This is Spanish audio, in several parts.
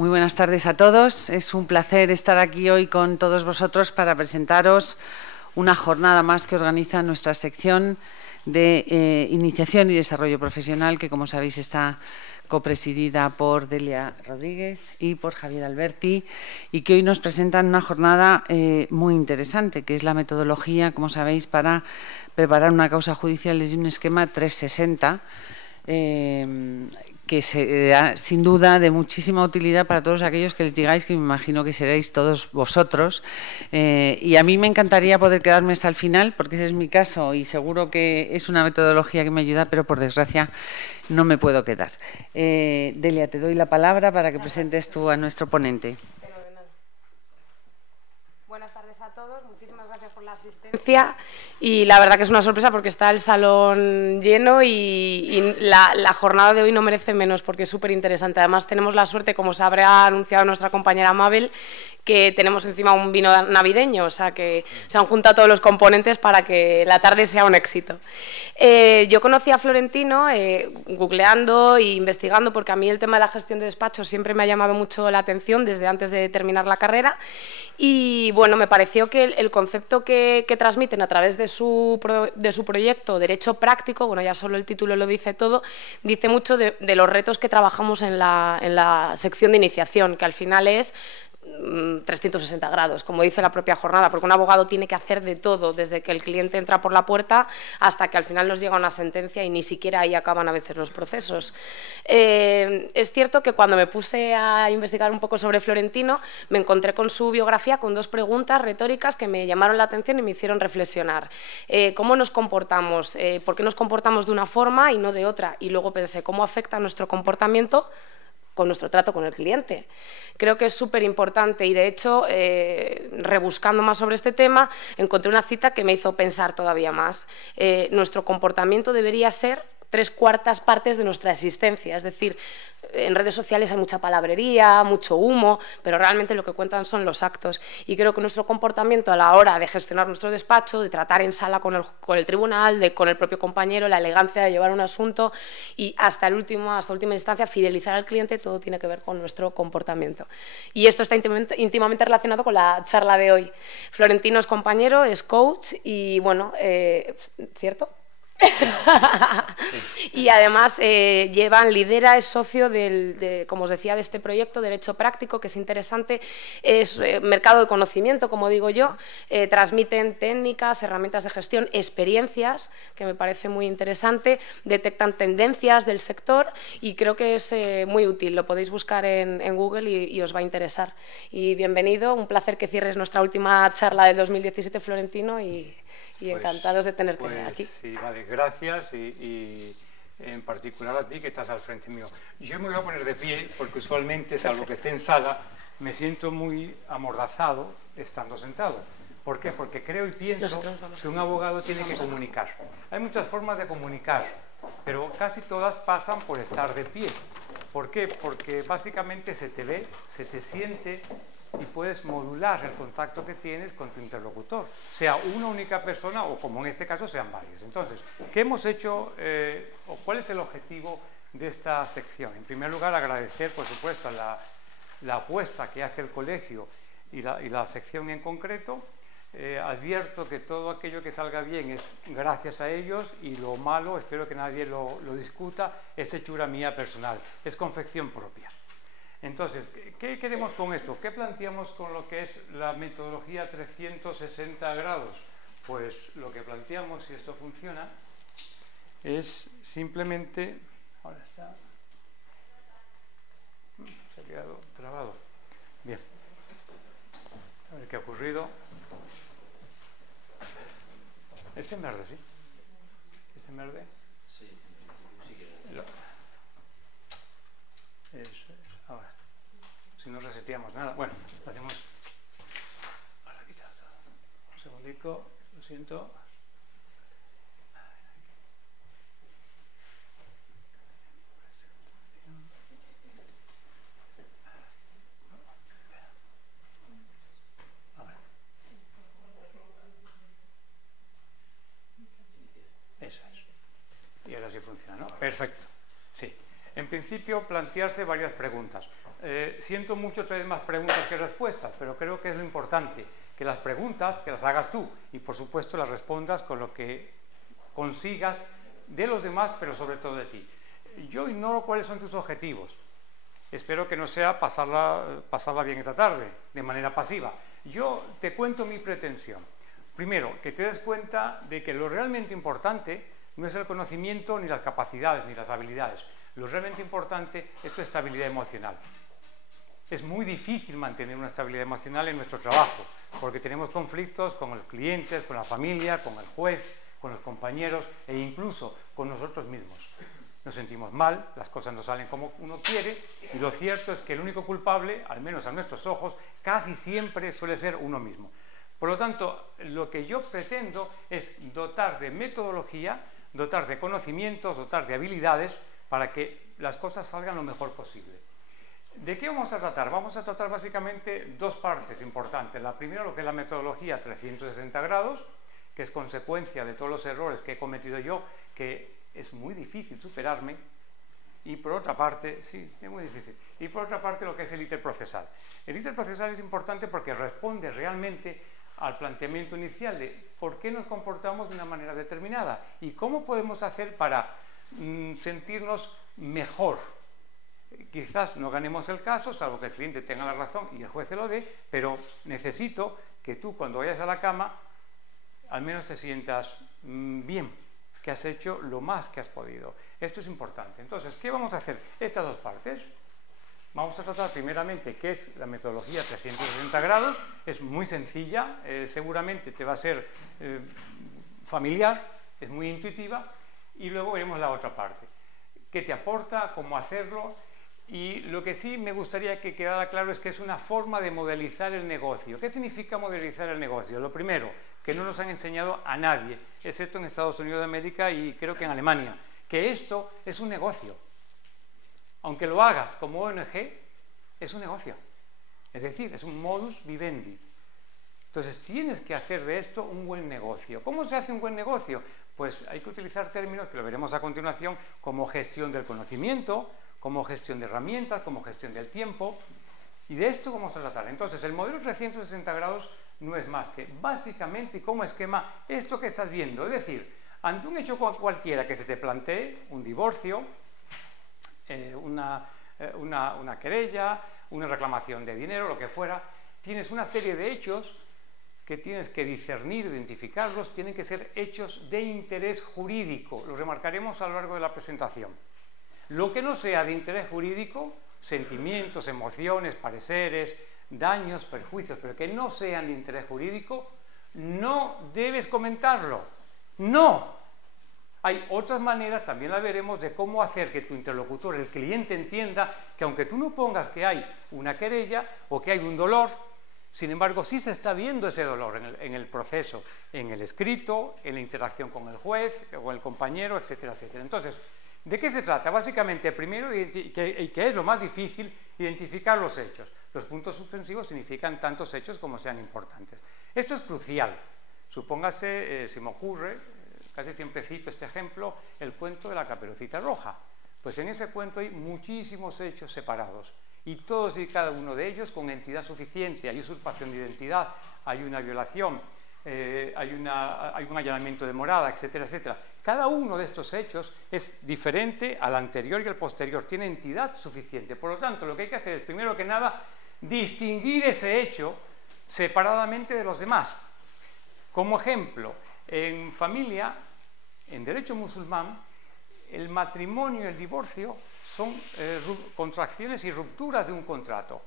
Muy buenas tardes a todos. Es un placer estar aquí hoy con todos vosotros para presentaros una jornada más que organiza nuestra sección de iniciación y desarrollo profesional, que como sabéis está copresidida por Delia Rodríguez y por Javier Alberti, y que hoy nos presentan una jornada muy interesante, que es la metodología, como sabéis, para preparar una causa judicial desde un esquema 360, que será sin duda de muchísima utilidad para todos aquellos que litigáis, que me imagino que seréis todos vosotros. Y a mí me encantaría poder quedarme hasta el final, porque ese es mi caso y seguro que es una metodología que me ayuda, pero por desgracia no me puedo quedar. Delia, te doy la palabra para que presentes tú a nuestro ponente. Buenas tardes a todos, muchísimas gracias por la asistencia. Y la verdad que es una sorpresa porque está el salón lleno y la jornada de hoy no merece menos porque es súper interesante. Además tenemos la suerte, como se habrá anunciado nuestra compañera Mabel, que tenemos encima un vino navideño, o sea que se han juntado todos los componentes para que la tarde sea un éxito. Yo conocí a Florentino googleando e investigando, porque a mí el tema de la gestión de despachos siempre me ha llamado mucho la atención desde antes de terminar la carrera, y bueno, me pareció que el concepto que transmiten a través de su proyecto Derecho Práctico, bueno, ya solo el título lo dice todo, dice mucho de los retos que trabajamos en la sección de iniciación, que al final es 360 grados, como dice la propia jornada, porque un abogado tiene que hacer de todo, desde que el cliente entra por la puerta hasta que al final nos llega una sentencia y ni siquiera ahí acaban a veces los procesos. Es cierto que cuando me puse a investigar un poco sobre Florentino, me encontré con su biografía con dos preguntas retóricas que me llamaron la atención y me hicieron reflexionar. ¿Cómo nos comportamos? ¿Por qué nos comportamos de una forma y no de otra? Y luego pensé, ¿cómo afecta nuestro comportamiento con nuestro trato con el cliente? Creo que es súper importante y, de hecho, rebuscando más sobre este tema, encontré una cita que me hizo pensar todavía más. Nuestro comportamiento debería ser 3/4 partes de nuestra existencia, es decir, en redes sociales hay mucha palabrería, mucho humo, pero realmente lo que cuentan son los actos. Y creo que nuestro comportamiento a la hora de gestionar nuestro despacho, de tratar en sala con el tribunal, con el propio compañero, la elegancia de llevar un asunto y hasta última instancia fidelizar al cliente, todo tiene que ver con nuestro comportamiento. Y esto está íntimamente relacionado con la charla de hoy. Florentino es compañero, es coach y, bueno, ¿cierto? Y además lidera, es socio como os decía, de este proyecto Derecho Práctico, que es interesante, es mercado de conocimiento, como digo yo, transmiten técnicas, herramientas de gestión, experiencias, que me parece muy interesante, detectan tendencias del sector y creo que es muy útil, lo podéis buscar en Google y os va a interesar. Y bienvenido, un placer que cierres nuestra última charla del 2017, Florentino, y encantados de tenerte aquí. Sí, vale, gracias y en particular a ti que estás al frente mío. Yo me voy a poner de pie porque usualmente, salvo que esté en sala, me siento muy amordazado estando sentado. ¿Por qué? Porque creo y pienso que un abogado tiene que comunicar. Hay muchas formas de comunicar, pero casi todas pasan por estar de pie. ¿Por qué? Porque básicamente se te ve, se te siente y puedes modular el contacto que tienes con tu interlocutor, sea una única persona o, como en este caso, sean varios. Entonces, ¿qué hemos hecho o cuál es el objetivo de esta sección? En primer lugar, agradecer, por supuesto, la apuesta que hace el colegio y la sección en concreto. Advierto que todo aquello que salga bien es gracias a ellos y lo malo, espero que nadie lo discuta, es hechura mía personal, es confección propia. Entonces, ¿qué queremos con esto? ¿Qué planteamos con lo que es la metodología 360 grados? Pues lo que planteamos, si esto funciona, es simplemente... Ahora está... Se ha quedado trabado. Bien. A ver qué ha ocurrido. ¿Este en verde, sí? ¿Este en verde? Sí. Eso es. Ahora, si no reseteamos nada, bueno, lo hacemos. Ahora quitado. Un segundico, lo siento. Ahora. Eso es. Y ahora sí funciona, ¿no? Perfecto. Sí. En principio, plantearse varias preguntas. Siento mucho traer más preguntas que respuestas, pero creo que es lo importante, que las preguntas te las hagas tú y, por supuesto, las respondas con lo que consigas de los demás, pero sobre todo de ti. Yo ignoro cuáles son tus objetivos. Espero que no sea pasarla bien esta tarde, de manera pasiva. Yo te cuento mi pretensión. Primero, que te des cuenta de que lo realmente importante no es el conocimiento, ni las capacidades, ni las habilidades. Lo realmente importante es tu estabilidad emocional. Es muy difícil mantener una estabilidad emocional en nuestro trabajo, porque tenemos conflictos con los clientes, con la familia, con el juez, con los compañeros e incluso con nosotros mismos. Nos sentimos mal, las cosas no salen como uno quiere y lo cierto es que el único culpable, al menos a nuestros ojos, casi siempre suele ser uno mismo. Por lo tanto, lo que yo pretendo es dotar de metodología, dotar de conocimientos, dotar de habilidades para que las cosas salgan lo mejor posible. ¿De qué vamos a tratar? Vamos a tratar básicamente dos partes importantes. La primera, lo que es la metodología 360 grados, que es consecuencia de todos los errores que he cometido yo, que es muy difícil superarme, y por otra parte, sí, es muy difícil, y por otra parte lo que es el interprocesal. El interprocesal es importante porque responde realmente al planteamiento inicial de por qué nos comportamos de una manera determinada y cómo podemos hacer para sentirnos mejor. Quizás no ganemos el caso, salvo que el cliente tenga la razón y el juez se lo dé, pero necesito que tú cuando vayas a la cama al menos te sientas bien, que has hecho lo más que has podido. Esto es importante. Entonces, ¿qué vamos a hacer? Estas dos partes. Vamos a tratar primeramente qué es la metodología 360 grados. Es muy sencilla, seguramente te va a ser familiar, es muy intuitiva, y luego veremos la otra parte. ¿Qué te aporta? ¿Cómo hacerlo? Y lo que sí me gustaría que quedara claro es que es una forma de modelizar el negocio. ¿Qué significa modelizar el negocio? Lo primero, que no nos han enseñado a nadie, excepto en Estados Unidos de América y creo que en Alemania, que esto es un negocio. Aunque lo hagas como ONG, es un negocio. Es decir, es un modus vivendi. Entonces tienes que hacer de esto un buen negocio. ¿Cómo se hace un buen negocio? Pues hay que utilizar términos que lo veremos a continuación como gestión del conocimiento, como gestión de herramientas, como gestión del tiempo, y de esto vamos a tratar. Entonces, el modelo 360 grados no es más que básicamente y como esquema esto que estás viendo, es decir, ante un hecho cualquiera que se te plantee, un divorcio, una querella, una reclamación de dinero, lo que fuera, tienes una serie de hechos que tienes que discernir, identificarlos, tienen que ser hechos de interés jurídico, lo remarcaremos a lo largo de la presentación. Lo que no sea de interés jurídico, sentimientos, emociones, pareceres, daños, perjuicios, pero que no sean de interés jurídico, no debes comentarlo. ¡No! Hay otras maneras, también la veremos, de cómo hacer que tu interlocutor, el cliente, entienda que aunque tú no pongas que hay una querella o que hay un dolor, sin embargo sí se está viendo ese dolor en el proceso, en el escrito, en la interacción con el juez o el compañero, etcétera, etcétera. Entonces, ¿de qué se trata? Básicamente, primero, y que es lo más difícil, identificar los hechos. Los puntos suspensivos significan tantos hechos como sean importantes. Esto es crucial. Supóngase, se me ocurre, casi siempre cito este ejemplo, el cuento de la Caperucita Roja. Pues en ese cuento hay muchísimos hechos separados y todos y cada uno de ellos con entidad suficiente. Hay usurpación de identidad, hay una violación, hay un allanamiento de morada, etcétera, etcétera. Cada uno de estos hechos es diferente al anterior y al posterior, tiene entidad suficiente. Por lo tanto, lo que hay que hacer es, primero que nada, distinguir ese hecho separadamente de los demás. Como ejemplo, en familia, en derecho musulmán, el matrimonio y el divorcio son contracciones y rupturas de un contrato.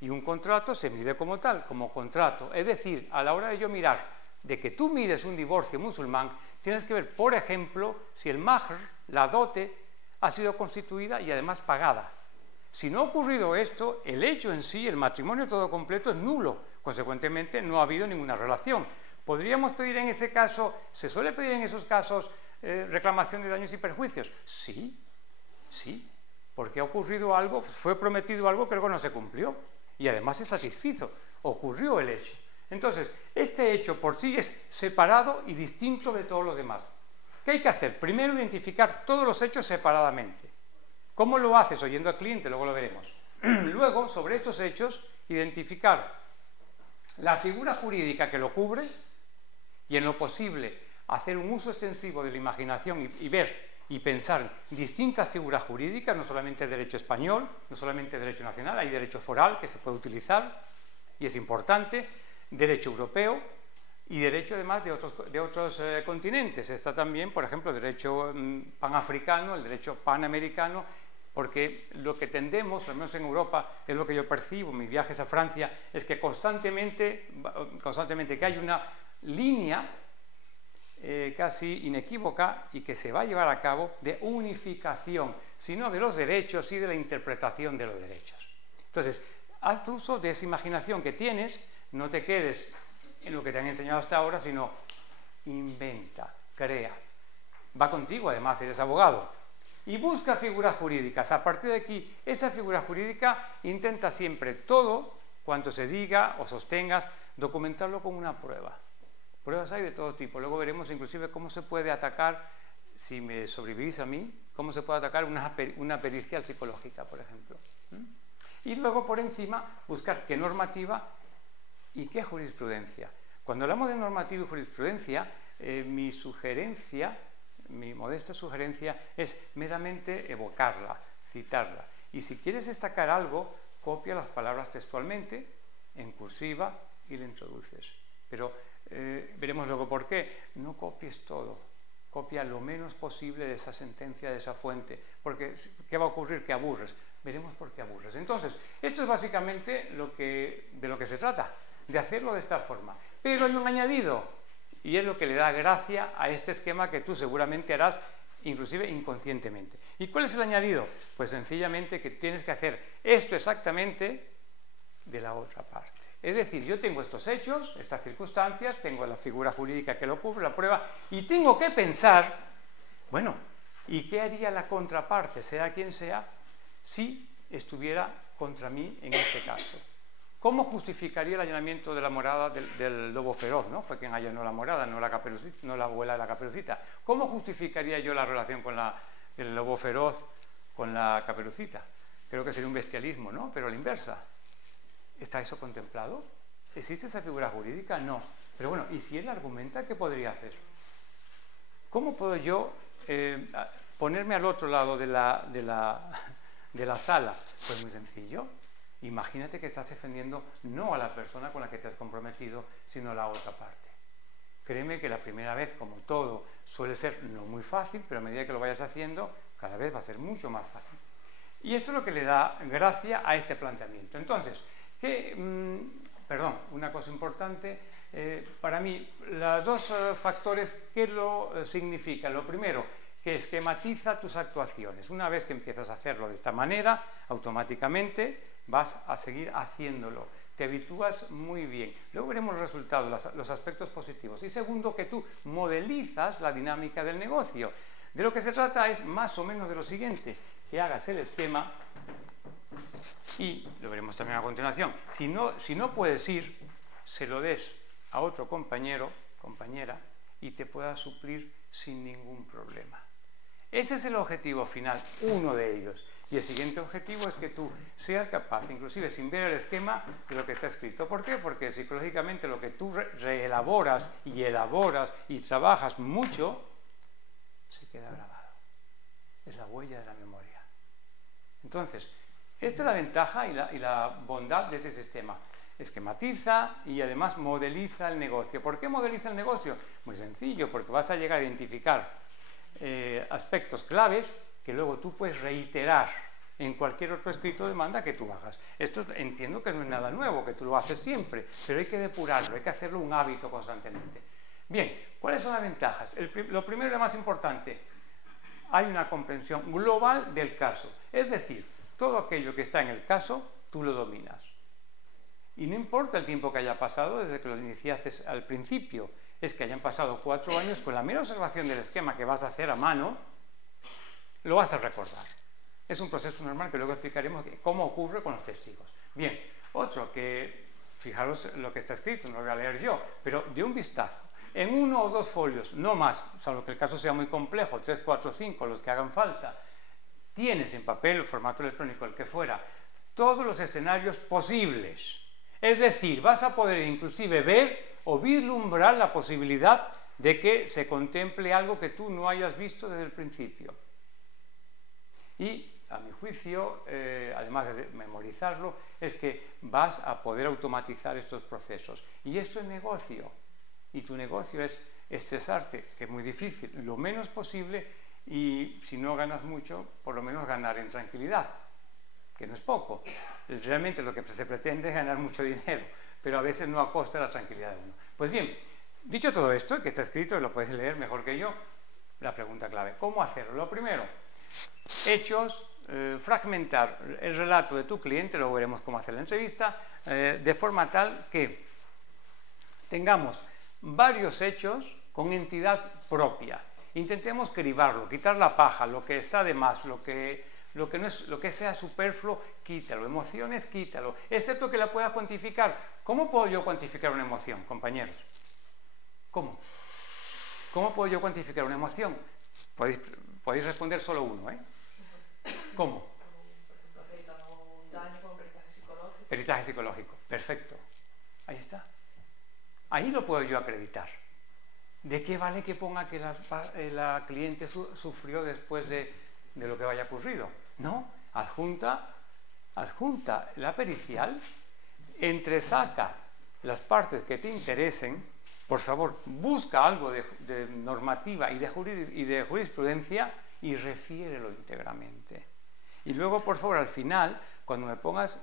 Y un contrato se mide como tal, como contrato. Es decir, a la hora de yo mirar, de que tú mires un divorcio musulmán, tienes que ver, por ejemplo, si el mahr, la dote, ha sido constituida y además pagada. Si no ha ocurrido esto, el hecho en sí, el matrimonio todo completo, es nulo. Consecuentemente, no ha habido ninguna relación. ¿Podríamos pedir en ese caso, se suele pedir en esos casos, reclamación de daños y perjuicios? Sí, sí, porque ha ocurrido algo, fue prometido algo que luego no se cumplió y además se satisfizo, ocurrió el hecho. Entonces, este hecho por sí es separado y distinto de todos los demás. ¿Qué hay que hacer? Primero, identificar todos los hechos separadamente. ¿Cómo lo haces? Oyendo al cliente, luego lo veremos. Luego, sobre estos hechos, identificar la figura jurídica que lo cubre y, en lo posible, hacer un uso extensivo de la imaginación y ver y pensar distintas figuras jurídicas, no solamente el derecho español, no solamente el derecho nacional, hay derecho foral que se puede utilizar y es importante, derecho europeo y derecho además de otros continentes. Está también, por ejemplo, el derecho panafricano, el derecho panamericano, porque lo que tendemos, al menos en Europa, es lo que yo percibo en mis viajes a Francia, es que constantemente que hay una línea casi inequívoca y que se va a llevar a cabo de unificación, sino de los derechos y de la interpretación de los derechos. Entonces, haz uso de esa imaginación que tienes, no te quedes en lo que te han enseñado hasta ahora, sino inventa, crea. Va contigo, además, eres abogado. Y busca figuras jurídicas. A partir de aquí, esa figura jurídica intenta siempre todo cuanto se diga o sostengas, documentarlo con una prueba. Pruebas hay de todo tipo. Luego veremos inclusive cómo se puede atacar, si me sobrevivís a mí, cómo se puede atacar una pericial psicológica, por ejemplo. Y luego, por encima, buscar qué normativa y qué jurisprudencia. Cuando hablamos de normativa y jurisprudencia, mi sugerencia, mi modesta sugerencia, es meramente evocarla, citarla. Y si quieres destacar algo, copia las palabras textualmente, en cursiva, y le introduces. Pero veremos luego por qué. No copies todo, copia lo menos posible de esa sentencia, de esa fuente, porque ¿qué va a ocurrir? Que aburres. Veremos por qué aburres. Entonces, esto es básicamente de lo que se trata, de hacerlo de esta forma. Pero hay un añadido, y es lo que le da gracia a este esquema que tú seguramente harás, inclusive inconscientemente. ¿Y cuál es el añadido? Pues sencillamente que tienes que hacer esto exactamente de la otra parte. Es decir, yo tengo estos hechos, estas circunstancias, tengo la figura jurídica que lo cubre, la prueba, y tengo que pensar, bueno, ¿y qué haría la contraparte, sea quien sea, si estuviera contra mí en este caso? ¿Cómo justificaría el allanamiento de la morada del lobo feroz? ¿No? Fue quien allanó la morada, no la abuela de la Caperucita. ¿Cómo justificaría yo la relación del lobo feroz con la Caperucita? Creo que sería un bestialismo, ¿no? Pero a la inversa. ¿Está eso contemplado? ¿Existe esa figura jurídica? No. Pero bueno, ¿y si él argumenta, qué podría hacer? ¿Cómo puedo yo ponerme al otro lado de la sala? Pues muy sencillo. Imagínate que estás defendiendo no a la persona con la que te has comprometido, sino a la otra parte. Créeme que la primera vez, como todo, suele ser no muy fácil, pero a medida que lo vayas haciendo, cada vez va a ser mucho más fácil. Y esto es lo que le da gracia a este planteamiento. Entonces, una cosa importante, para mí, los dos factores, ¿qué lo significan? Lo primero, que esquematiza tus actuaciones. Una vez que empiezas a hacerlo de esta manera, automáticamente vas a seguir haciéndolo. Te habitúas muy bien. Luego veremos los resultados, los aspectos positivos. Y segundo, que tú modelizas la dinámica del negocio. De lo que se trata es más o menos de lo siguiente, que hagas el esquema y, lo veremos también a continuación, si no puedes ir, se lo des a otro compañero, compañera, y te pueda suplir sin ningún problema. Ese es el objetivo final, uno de ellos. Y el siguiente objetivo es que tú seas capaz, inclusive sin ver el esquema, de lo que está escrito. ¿Por qué? Porque psicológicamente lo que tú reelaboras y trabajas mucho, se queda grabado. Es la huella de la memoria. Entonces, esta es la ventaja y la bondad de ese sistema. Esquematiza y además modeliza el negocio. ¿Por qué modeliza el negocio? Muy sencillo, porque vas a llegar a identificar aspectos claves que luego tú puedes reiterar en cualquier otro escrito de demanda que tú hagas. Esto entiendo que no es nada nuevo, que tú lo haces siempre, pero hay que depurarlo, hay que hacerlo un hábito constantemente. Bien, ¿cuáles son las ventajas? Lo primero y lo más importante, hay una comprensión global del caso. Es decir, todo aquello que está en el caso, tú lo dominas. Y no importa el tiempo que haya pasado desde que lo iniciaste al principio, es que hayan pasado 4 años, con la mera observación del esquema que vas a hacer a mano, lo vas a recordar. Es un proceso normal que luego explicaremos cómo ocurre con los testigos. Bien, otro que, fijaros lo que está escrito, no lo voy a leer yo, pero de un vistazo, en 1 o 2 folios, no más, salvo que el caso sea muy complejo, 3, 4, 5, los que hagan falta, tienes en papel o formato electrónico, el que fuera, todos los escenarios posibles. Es decir, vas a poder inclusive ver o vislumbrar la posibilidad de que se contemple algo que tú no hayas visto desde el principio. Y, a mi juicio, además de memorizarlo, es que vas a poder automatizar estos procesos. Y esto es negocio. Y tu negocio es estresarte, que es muy difícil, lo menos posible, y si no ganas mucho, por lo menos ganar en tranquilidad, que no es poco. Realmente lo que se pretende es ganar mucho dinero, pero a veces no a costa de la tranquilidad de uno. Pues bien, dicho todo esto, que está escrito, lo puedes leer mejor que yo, la pregunta clave, ¿cómo hacerlo? Lo primero, hechos, fragmentar el relato de tu cliente, luego veremos cómo hacer la entrevista, de forma tal que tengamos varios hechos con entidad propia. Intentemos cribarlo, quitar la paja, lo que está de más, lo que sea superfluo, quítalo. Emociones, quítalo, excepto que la puedas cuantificar. ¿Cómo puedo yo cuantificar una emoción, compañeros? ¿Cómo? ¿Cómo puedo yo cuantificar una emoción? Podéis responder solo uno, ¿eh? ¿Cómo? Por ejemplo, acreditan un daño con peritaje psicológico. Peritaje psicológico, perfecto. Ahí está. Ahí lo puedo yo acreditar. ¿De qué vale que ponga que la cliente sufrió después de lo que haya ocurrido? No, adjunta la pericial, entresaca las partes que te interesen, por favor, busca algo de normativa y de jurisprudencia y refiérelo íntegramente. Y luego, por favor, al final, cuando me pongas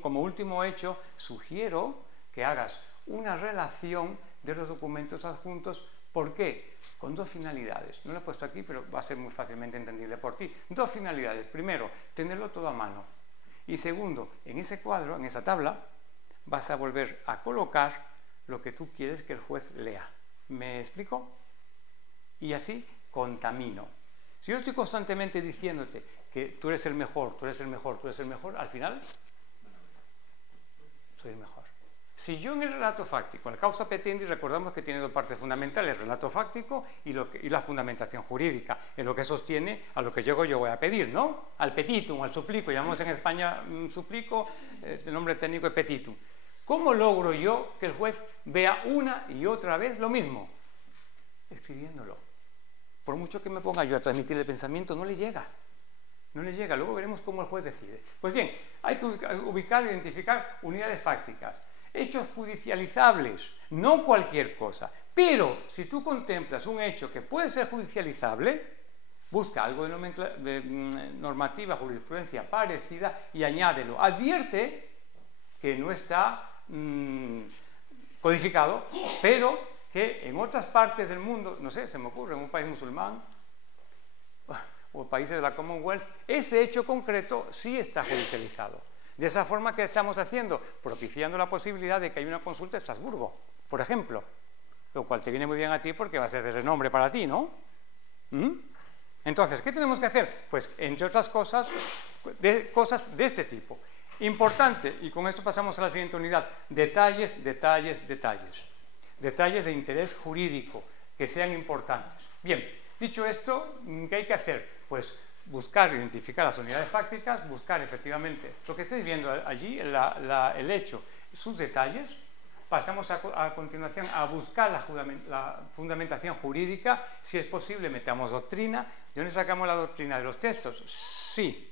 como último hecho, sugiero que hagas una relación de los documentos adjuntos. ¿Por qué? Con dos finalidades. No lo he puesto aquí, pero va a ser muy fácilmente entendible por ti. Dos finalidades. Primero, tenerlo todo a mano. Y segundo, en ese cuadro, en esa tabla, vas a volver a colocar lo que tú quieres que el juez lea. ¿Me explico? Y así contamino. Si yo estoy constantemente diciéndote que tú eres el mejor, tú eres el mejor, tú eres el mejor, al final soy el mejor. Si yo en el relato fáctico, la causa petendi, recordamos que tiene dos partes fundamentales, el relato fáctico y la fundamentación jurídica, en lo que sostiene a lo que yo voy a pedir, ¿no? Al petitum, al suplico, llamamos en España suplico, el nombre técnico es petitum. ¿Cómo logro yo que el juez vea una y otra vez lo mismo? Escribiéndolo. Por mucho que me ponga yo a transmitir el pensamiento, no le llega. No le llega. Luego veremos cómo el juez decide. Pues bien, hay que ubicar e identificar unidades fácticas. Hechos judicializables, no cualquier cosa. Pero si tú contemplas un hecho que puede ser judicializable, busca algo de normativa, jurisprudencia parecida y añádelo. Advierte que no está codificado, pero que en otras partes del mundo, no sé, se me ocurre, en un país musulmán o países de la Commonwealth, ese hecho concreto sí está judicializado. De esa forma, ¿qué estamos haciendo? Propiciando la posibilidad de que haya una consulta a Estrasburgo, por ejemplo, lo cual te viene muy bien a ti porque va a ser de renombre para ti, ¿no? Entonces, ¿qué tenemos que hacer? Pues, entre otras cosas, cosas de este tipo. Importante, y con esto pasamos a la siguiente unidad, detalles, detalles, detalles. Detalles de interés jurídico que sean importantes. Bien, dicho esto, ¿qué hay que hacer? Pues buscar, identificar las unidades fácticas, buscar efectivamente lo que estáis viendo allí, el hecho, sus detalles. Pasamos a continuación a buscar la fundamentación jurídica. Si es posible, metamos doctrina. ¿De dónde sacamos la doctrina? ¿De los textos? Sí,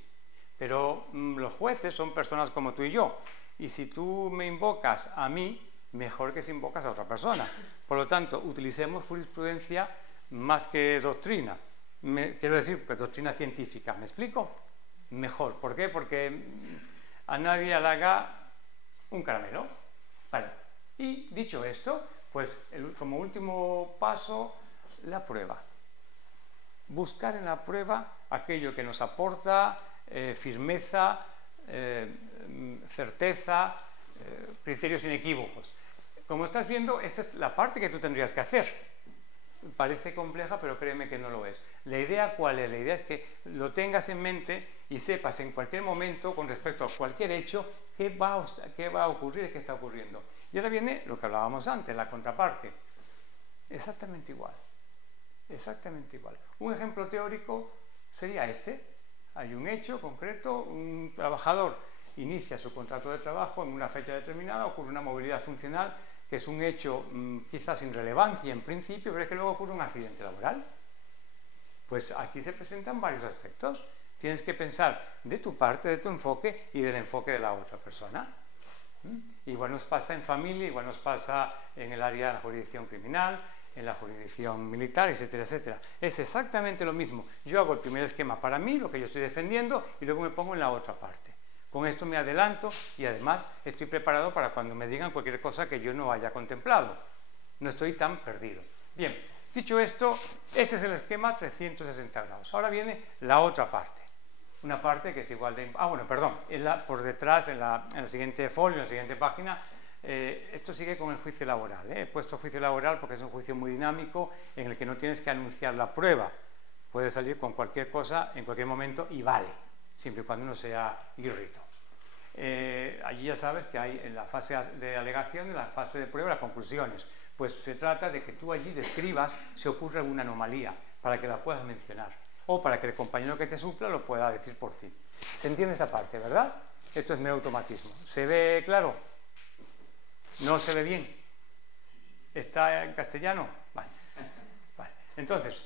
pero los jueces son personas como tú y yo. Y si tú me invocas a mí, mejor que si invocas a otra persona. Por lo tanto, utilicemos jurisprudencia más que doctrina. Quiero decir, que doctrina científica. ¿Me explico? Mejor. ¿Por qué? Porque a nadie halaga un caramelo. Vale. Y dicho esto, pues como último paso, la prueba. Buscar en la prueba aquello que nos aporta firmeza, certeza, criterios inequívocos. Como estás viendo, esta es la parte que tú tendrías que hacer. Parece compleja, pero créeme que no lo es. La idea, ¿cuál es? La idea es que lo tengas en mente y sepas en cualquier momento, con respecto a cualquier hecho, qué va a ocurrir y qué está ocurriendo. Y ahora viene lo que hablábamos antes, la contraparte. Exactamente igual. Exactamente igual. Un ejemplo teórico sería este. Hay un hecho concreto, un trabajador inicia su contrato de trabajo en una fecha determinada, ocurre una movilidad funcional, que es un hecho quizás sin relevancia en principio, pero es que luego ocurre un accidente laboral. Pues aquí se presentan varios aspectos. Tienes que pensar de tu parte, de tu enfoque y del enfoque de la otra persona. Igual nos pasa en familia, igual nos pasa en el área de la jurisdicción criminal, en la jurisdicción militar, etcétera, etcétera. Es exactamente lo mismo. Yo hago el primer esquema para mí, lo que yo estoy defendiendo, y luego me pongo en la otra parte. Con esto me adelanto y además estoy preparado para cuando me digan cualquier cosa que yo no haya contemplado. No estoy tan perdido. Bien, dicho esto, ese es el esquema 360 grados. Ahora viene la otra parte. Una parte que es igual de... por detrás, en la siguiente folio, en la siguiente página, esto sigue con el juicio laboral. He puesto juicio laboral porque es un juicio muy dinámico en el que no tienes que anunciar la prueba. Puedes salir con cualquier cosa en cualquier momento y vale, siempre y cuando no sea irrito. Allí ya sabes que hay en la fase de alegación y en la fase de prueba las conclusiones. Pues se trata de que tú allí describas si ocurre alguna anomalía para que la puedas mencionar o para que el compañero que te supla lo pueda decir por ti. ¿Se entiende esa parte, verdad? Esto es mero automatismo. ¿Se ve claro? ¿No se ve bien? ¿Está en castellano? Vale. Entonces,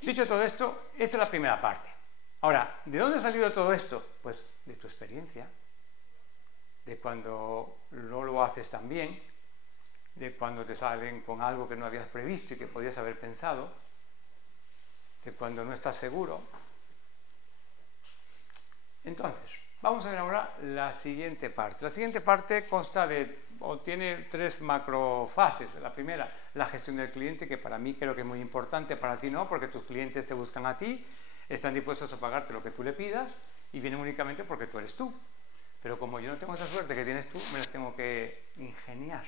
dicho todo esto, esta es la primera parte. Ahora, ¿de dónde ha salido todo esto? Pues de tu experiencia, de cuando no lo haces tan bien, de cuando te salen con algo que no habías previsto y que podías haber pensado, de cuando no estás seguro. Entonces, vamos a ver ahora la siguiente parte. La siguiente parte consta o tiene tres macrofases. La primera, la gestión del cliente, que para mí creo que es muy importante, para ti no, porque tus clientes te buscan a ti, están dispuestos a pagarte lo que tú le pidas y vienen únicamente porque tú eres tú. Pero como yo no tengo esa suerte que tienes tú, me las tengo que ingeniar.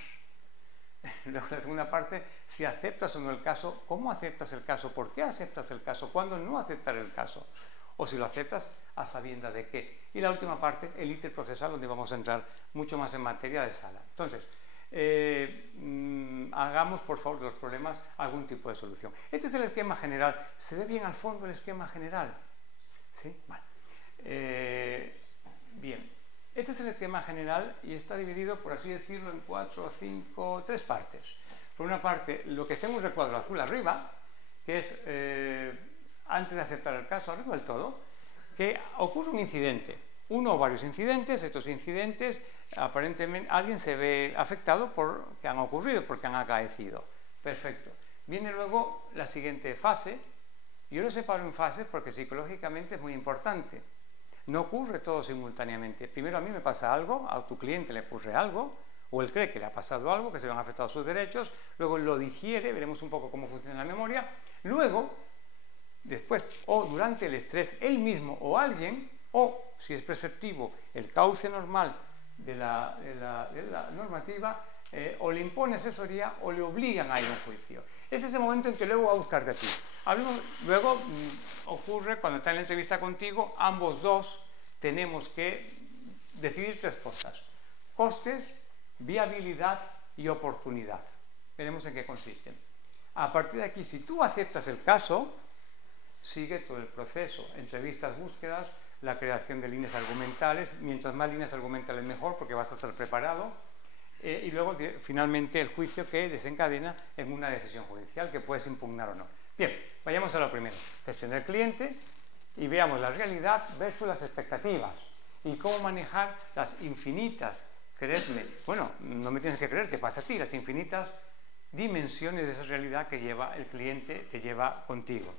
Luego la segunda parte, si aceptas o no el caso, ¿cómo aceptas el caso? ¿Por qué aceptas el caso? ¿Cuándo no aceptar el caso? O si lo aceptas, a sabiendas de qué. Y la última parte, el íter procesal, donde vamos a entrar mucho más en materia de sala. Entonces, hagamos por favor de los problemas algún tipo de solución. Este es el esquema general. ¿Se ve bien al fondo el esquema general? ¿Sí? Vale. Bien. Este es el esquema general y está dividido, por así decirlo, en 3 partes. Por una parte, lo que está en un recuadro azul arriba, que es antes de aceptar el caso, arriba del todo, que ocurre un incidente. Uno o varios incidentes, estos incidentes, aparentemente alguien se ve afectado por que han ocurrido, porque han acaecido. Perfecto. Viene luego la siguiente fase. Yo lo separo en fases porque psicológicamente es muy importante. No ocurre todo simultáneamente. Primero a mí me pasa algo, a tu cliente le ocurre algo, o él cree que le ha pasado algo, que se le han afectado sus derechos, luego lo digiere, veremos un poco cómo funciona la memoria, luego, después o durante el estrés, él mismo o alguien, o si es preceptivo, el cauce normal de la normativa, o le impone asesoría o le obligan a ir a un juicio. Es ese momento en que luego va a buscar de ti. Luego ocurre cuando está en la entrevista contigo, ambos dos tenemos que decidir 3 cosas: costes, viabilidad y oportunidad. Veremos en qué consisten. A partir de aquí, si tú aceptas el caso, sigue todo el proceso: entrevistas, búsquedas, la creación de líneas argumentales. Mientras más líneas argumentales mejor, porque vas a estar preparado. Y luego finalmente el juicio que desencadena en una decisión judicial que puedes impugnar o no. Bien, vayamos a lo primero: gestión del cliente, y veamos la realidad versus las expectativas y cómo manejar las infinitas, creedme, bueno, no me tienes que creer, te pasa a ti, las infinitas dimensiones de esa realidad que lleva el cliente, te lleva contigo.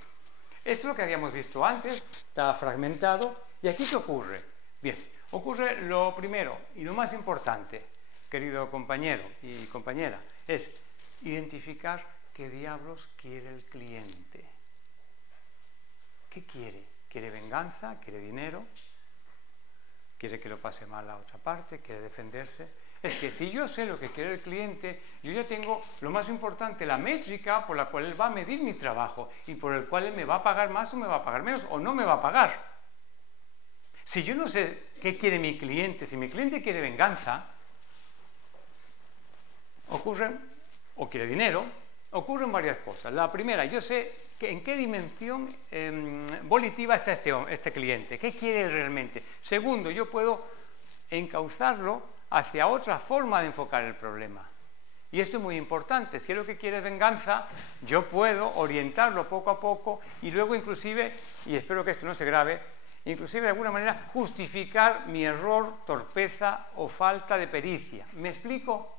Esto es lo que habíamos visto antes, está fragmentado. ¿Y aquí qué ocurre? Bien, ocurre lo primero y lo más importante, querido compañero y compañera, es identificar qué diablos quiere el cliente. ¿Qué quiere? ¿Quiere venganza? ¿Quiere dinero? ¿Quiere que lo pase mal la otra parte? ¿Quiere defenderse? Es que si yo sé lo que quiere el cliente, yo ya tengo lo más importante, la métrica por la cual él va a medir mi trabajo y por el cual él me va a pagar más o me va a pagar menos o no me va a pagar. Si yo no sé qué quiere mi cliente, si mi cliente quiere venganza, ocurre, o quiere dinero, ocurren varias cosas. La primera, yo sé en qué dimensión volitiva está este cliente, qué quiere él realmente. Segundo, yo puedo encauzarlo hacia otra forma de enfocar el problema. Y esto es muy importante. Si es lo que quiere venganza, yo puedo orientarlo poco a poco y luego inclusive, y espero que esto no se grave, inclusive de alguna manera justificar mi error, torpeza o falta de pericia. ¿Me explico?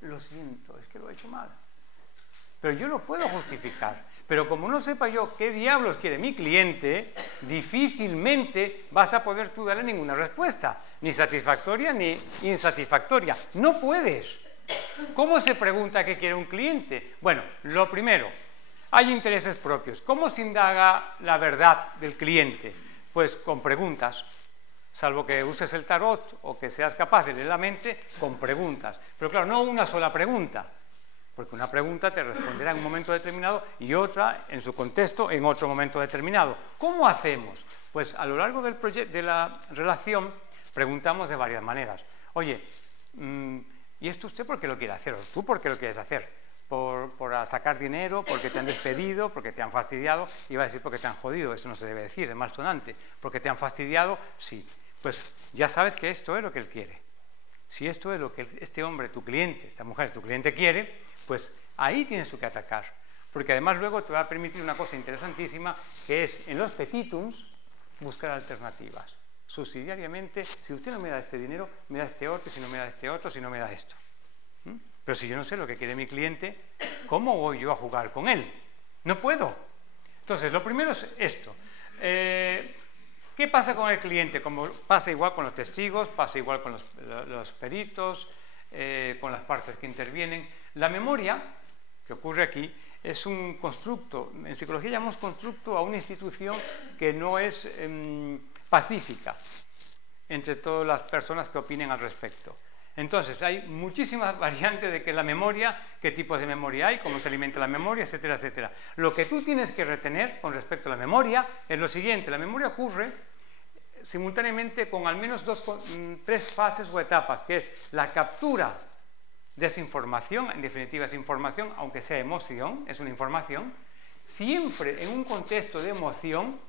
Lo siento, es que lo he hecho mal. Pero yo lo puedo justificar. Pero como no sepa yo qué diablos quiere mi cliente, difícilmente vas a poder tú darle ninguna respuesta, ni satisfactoria ni insatisfactoria. No puedes. ¿Cómo se pregunta qué quiere un cliente? Bueno, lo primero, hay intereses propios. ¿Cómo se indaga la verdad del cliente? Pues con preguntas, salvo que uses el tarot o que seas capaz de leer la mente, con preguntas. Pero claro, no una sola pregunta, porque una pregunta te responderá en un momento determinado y otra en su contexto en otro momento determinado. ¿Cómo hacemos? Pues a lo largo de la relación preguntamos de varias maneras. Oye, ¿y esto usted por qué lo quiere hacer? ¿O tú por qué lo quieres hacer? ¿Por sacar dinero? ¿Porque te han despedido? ¿Porque te han fastidiado? Iba a decir porque te han jodido, eso no se debe decir, es malsonante. ¿Porque te han fastidiado? Sí. Pues ya sabes que esto es lo que él quiere. Si esto es lo que este hombre, tu cliente, esta mujer, tu cliente quiere, pues ahí tienes tú que atacar. Porque además luego te va a permitir una cosa interesantísima, que es en los petitums buscar alternativas. Subsidiariamente, si usted no me da este dinero, me da este otro, si no me da este otro, si no me da esto. Pero si yo no sé lo que quiere mi cliente, ¿cómo voy yo a jugar con él? No puedo. Entonces, lo primero es esto. ¿Qué pasa con el cliente? Como pasa igual con los testigos, pasa igual con los peritos, con las partes que intervienen. La memoria, que ocurre aquí, es un constructo, en psicología llamamos constructo a una institución que no es pacífica entre todas las personas que opinen al respecto. Entonces, hay muchísimas variantes de qué es la memoria, qué tipos de memoria hay, cómo se alimenta la memoria, etcétera, etcétera. Lo que tú tienes que retener con respecto a la memoria es lo siguiente. La memoria ocurre simultáneamente con al menos tres fases o etapas, que es la captura de esa información, en definitiva es información, aunque sea emoción, es una información, siempre en un contexto de emoción.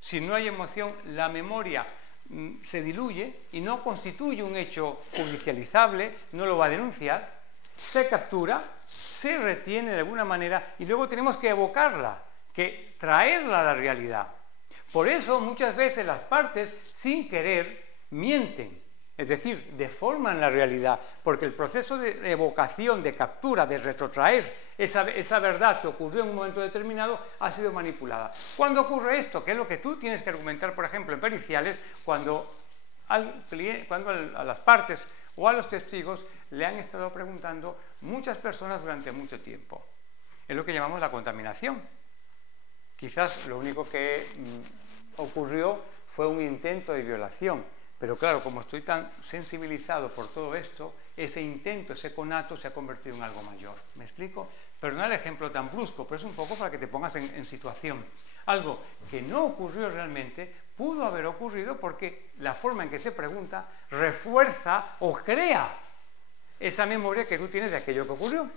Si no hay emoción, la memoria se diluye y no constituye un hecho judicializable, no lo va a denunciar, se captura, se retiene de alguna manera y luego tenemos que evocarla, que traerla a la realidad. Por eso muchas veces las partes, sin querer, mienten, es decir, deforman la realidad, porque el proceso de evocación, de captura, de retrotraer esa verdad que ocurrió en un momento determinado ha sido manipulada. ¿Cuándo ocurre esto? Que es lo que tú tienes que argumentar, por ejemplo, en periciales, cuando a las partes o a los testigos le han estado preguntando muchas personas durante mucho tiempo. Es lo que llamamos la contaminación. Quizás lo único que ocurrió fue un intento de violación. Pero claro, como estoy tan sensibilizado por todo esto, ese intento, ese conato se ha convertido en algo mayor. ¿Me explico? Perdona el ejemplo tan brusco, pero es un poco para que te pongas en situación. Algo que no ocurrió realmente pudo haber ocurrido porque la forma en que se pregunta refuerza o crea esa memoria que tú tienes de aquello que ocurrió.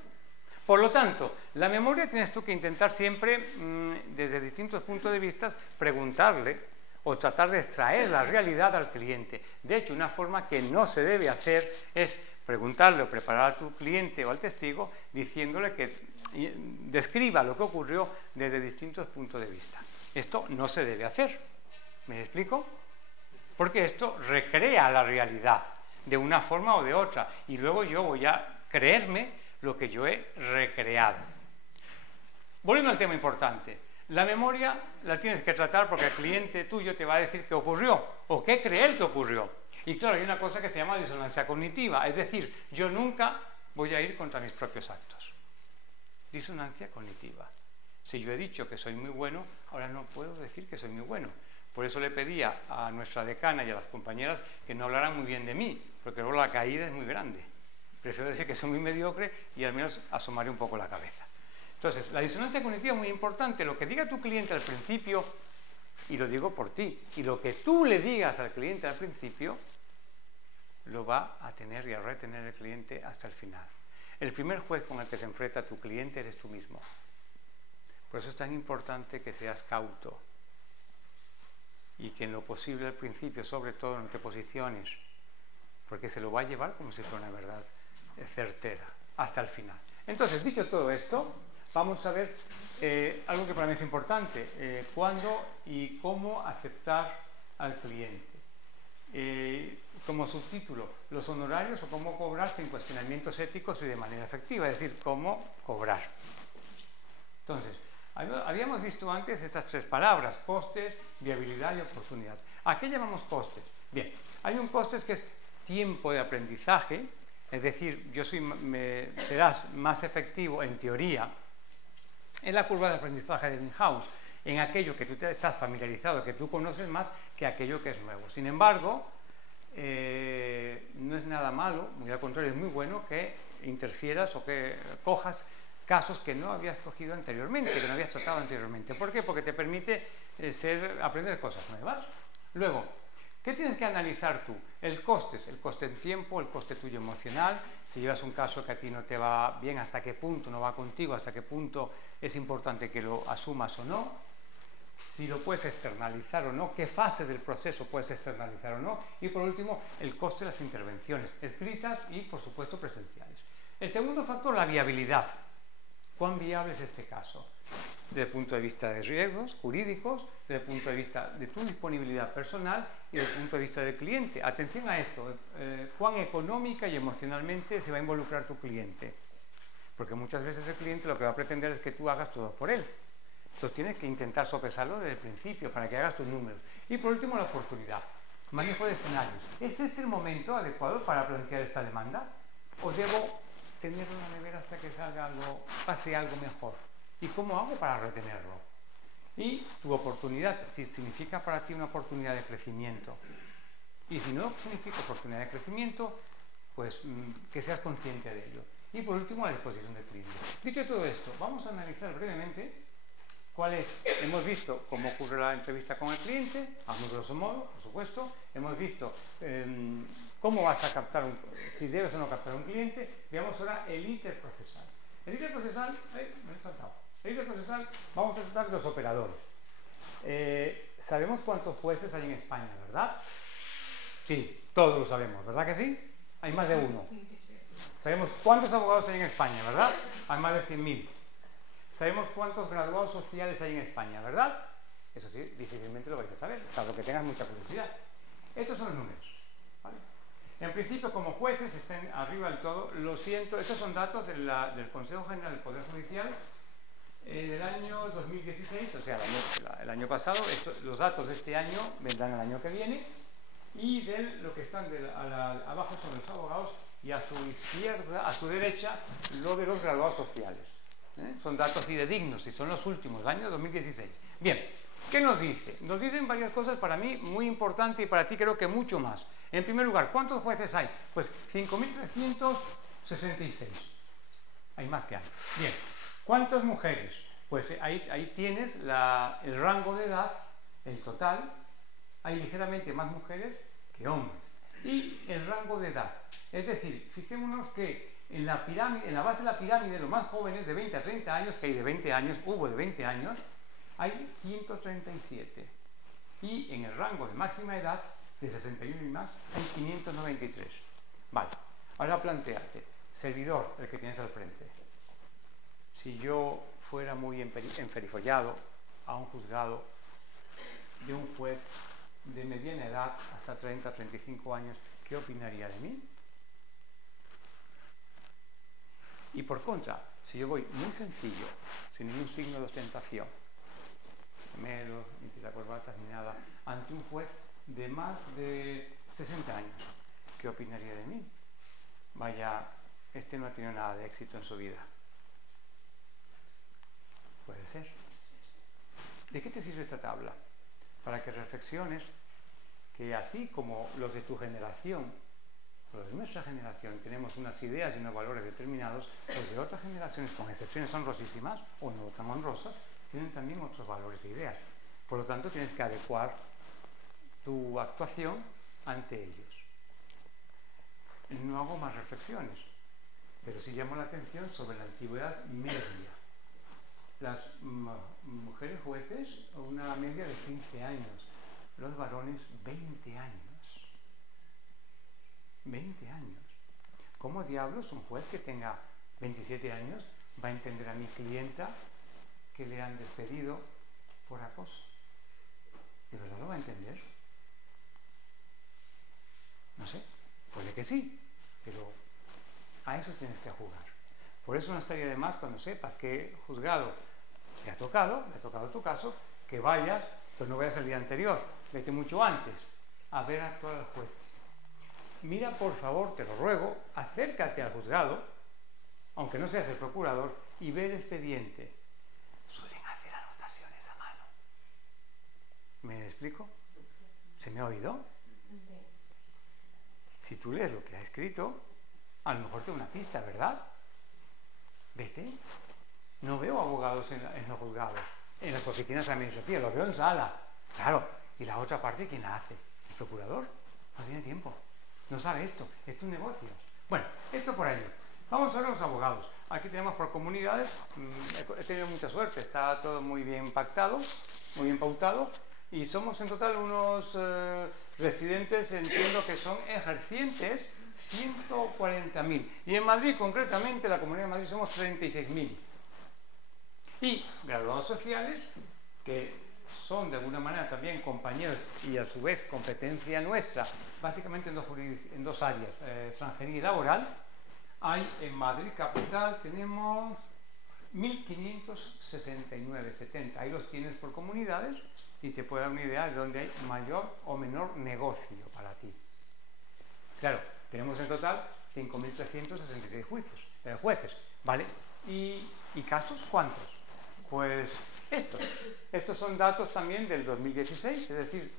Por lo tanto, la memoria tienes tú que intentar siempre, desde distintos puntos de vista, preguntarle o tratar de extraer la realidad al cliente. De hecho, una forma que no se debe hacer es preguntarle o preparar a tu cliente o al testigo diciéndole que describa lo que ocurrió desde distintos puntos de vista. Esto no se debe hacer. ¿Me explico? Porque esto recrea la realidad de una forma o de otra y luego yo voy a creerme lo que yo he recreado. Volviendo al tema importante. La memoria la tienes que tratar porque el cliente tuyo te va a decir qué ocurrió o qué cree él que ocurrió. Y claro, hay una cosa que se llama disonancia cognitiva, es decir, yo nunca voy a ir contra mis propios actos. Disonancia cognitiva. Si yo he dicho que soy muy bueno, ahora no puedo decir que soy muy bueno. Por eso le pedía a nuestra decana y a las compañeras que no hablaran muy bien de mí, porque luego la caída es muy grande. Prefiero decir que soy muy mediocre y al menos asomaré un poco la cabeza. Entonces, la disonancia cognitiva es muy importante. Lo que diga tu cliente al principio, y lo digo por ti, y lo que tú le digas al cliente al principio, lo va a tener y a retener el cliente hasta el final. El primer juez con el que se enfrenta tu cliente eres tú mismo. Por eso es tan importante que seas cauto y que en lo posible al principio, sobre todo, no te posiciones, porque se lo va a llevar como si fuera una verdad certera, hasta el final. Entonces, dicho todo esto, vamos a ver algo que para mí es importante, cuándo y cómo aceptar al cliente. Como subtítulo, los honorarios o cómo cobrar sin cuestionamientos éticos y de manera efectiva, es decir, cómo cobrar. Entonces, habíamos visto antes estas tres palabras, costes, viabilidad y oportunidad. ¿A qué llamamos costes? Bien, hay un costes que es tiempo de aprendizaje, es decir, serás más efectivo en teoría en la curva de aprendizaje de Ebbinghaus, en aquello que tú te estás familiarizado, que tú conoces más que aquello que es nuevo. Sin embargo, no es nada malo, muy al contrario, es muy bueno que interfieras o que cojas casos que no habías cogido anteriormente, que no habías tratado anteriormente. ¿Por qué? Porque te permite aprender cosas nuevas. Luego, ¿qué tienes que analizar tú? El coste en tiempo, el coste tuyo emocional, si llevas un caso que a ti no te va bien, hasta qué punto no va contigo, hasta qué punto es importante que lo asumas o no, si lo puedes externalizar o no, qué fase del proceso puedes externalizar o no, y por último, el coste de las intervenciones, escritas y, por supuesto, presenciales. El segundo factor, la viabilidad. ¿Cuán viable es este caso? Desde el punto de vista de riesgos jurídicos, desde el punto de vista de tu disponibilidad personal y desde el punto de vista del cliente. Atención a esto, cuán económica y emocionalmente se va a involucrar tu cliente. Porque muchas veces el cliente lo que va a pretender es que tú hagas todo por él. Entonces tienes que intentar sopesarlo desde el principio para que hagas tus números. Y por último, la oportunidad. Manejo de escenarios. ¿Es este el momento adecuado para plantear esta demanda? ¿O debo tenerlo en la nevera hasta que pase algo mejor? ¿Y cómo hago para retenerlo? Y tu oportunidad, si significa para ti una oportunidad de crecimiento. Y si no significa oportunidad de crecimiento, pues que seas consciente de ello. Y por último, la disposición del cliente. Dicho todo esto, vamos a analizar brevemente hemos visto cómo ocurre la entrevista con el cliente, a muy grosso modo, por supuesto. Hemos visto cómo vas a captar, si debes o no captar un cliente. Veamos ahora el interprocesal. El interprocesal, me he saltado. El interprocesal, vamos a tratar de los operadores. Sabemos cuántos jueces hay en España, ¿verdad? Sí, todos lo sabemos, ¿verdad que sí? Hay más de uno. Sabemos cuántos abogados hay en España, ¿verdad? Hay más de 100.000. Sabemos cuántos graduados sociales hay en España, ¿verdad? Eso sí, difícilmente lo vais a saber, salvo que tengas mucha curiosidad. Estos son los números, ¿vale? En principio, como jueces, estén arriba del todo. Lo siento, estos son datos del Consejo General del Poder Judicial del año 2016, o sea, el año pasado. Los datos de este año vendrán el año que viene. Y lo que están abajo son los abogados y a su izquierda, a su derecha, lo de los graduados sociales. Son datos fidedignos y son los últimos, del año 2016. Bien, ¿qué nos dice? Nos dicen varias cosas para mí muy importantes y para ti creo que mucho más. En primer lugar, ¿cuántos jueces hay? Pues 5.366. Hay más que hay. Bien, ¿cuántas mujeres? Pues ahí tienes el rango de edad, el total. Hay ligeramente más mujeres que hombres. Y el rango de edad. Es decir, fijémonos que en la base de la pirámide, los más jóvenes de 20 a 30 años, que hay de 20 años, hubo de 20 años, hay 137. Y en el rango de máxima edad, de 61 y más, hay 593. Vale, ahora plantearte, servidor, el que tienes al frente. Si yo fuera muy enferifollado a un juzgado de un juez de mediana edad, hasta 30, 35 años, ¿qué opinaría de mí? Y por contra, si yo voy muy sencillo, sin ningún signo de ostentación, gemelos, ni tiracorbatas, ni nada, ante un juez de más de 60 años, ¿qué opinaría de mí? Vaya, este no ha tenido nada de éxito en su vida. Puede ser. ¿De qué te sirve esta tabla? Para que reflexiones que así como los de tu generación, los de nuestra generación, tenemos unas ideas y unos valores determinados, los de otras generaciones, con excepciones honrosísimas o no tan honrosas, tienen también otros valores e ideas. Por lo tanto, tienes que adecuar tu actuación ante ellos. No hago más reflexiones. pero sí llamo la atención sobre la antigüedad media. Las mujeres jueces, una media de 15 años, los varones 20 años. 20 años. ¿Cómo diablos un juez que tenga 27 años va a entender a mi clienta que le han despedido por acoso? ¿De verdad lo va a entender? No sé, puede que sí, pero a eso tienes que jugar. Por eso no estaría de más cuando sepas que juzgado le ha tocado tu caso, que vayas, pues no vayas el día anterior, vete mucho antes a ver actuar al juez. Mira, por favor, te lo ruego, acércate al juzgado, aunque no seas el procurador, y ve el expediente. Suelen hacer anotaciones a mano. ¿Me explico? ¿Se me ha oído? Si tú lees lo que ha escrito, a lo mejor te da una pista, ¿verdad? Vete. No veo abogados en los juzgados, en las oficinas administrativas, los veo en sala. Claro, y la otra parte, ¿quién la hace? ¿El procurador? No tiene tiempo. No sabe esto. Esto es un negocio. Bueno, esto por ahí. Vamos a ver los abogados. Aquí tenemos por comunidades. He tenido mucha suerte. Está todo muy bien pactado, muy bien pautado. Y somos en total unos residentes, entiendo que son ejercientes, 140.000. Y en Madrid, concretamente, la Comunidad de Madrid, somos 36.000. Y graduados sociales, que son de alguna manera también compañeros y a su vez competencia nuestra, básicamente en dos áreas, extranjería y laboral. Hay en Madrid capital, tenemos 1.569, 70. Ahí los tienes por comunidades y te puede dar una idea de dónde hay mayor o menor negocio para ti. Claro, tenemos en total 5.366 jueces, ¿vale? ¿Y casos cuántos? Pues estos son datos también del 2016, es decir,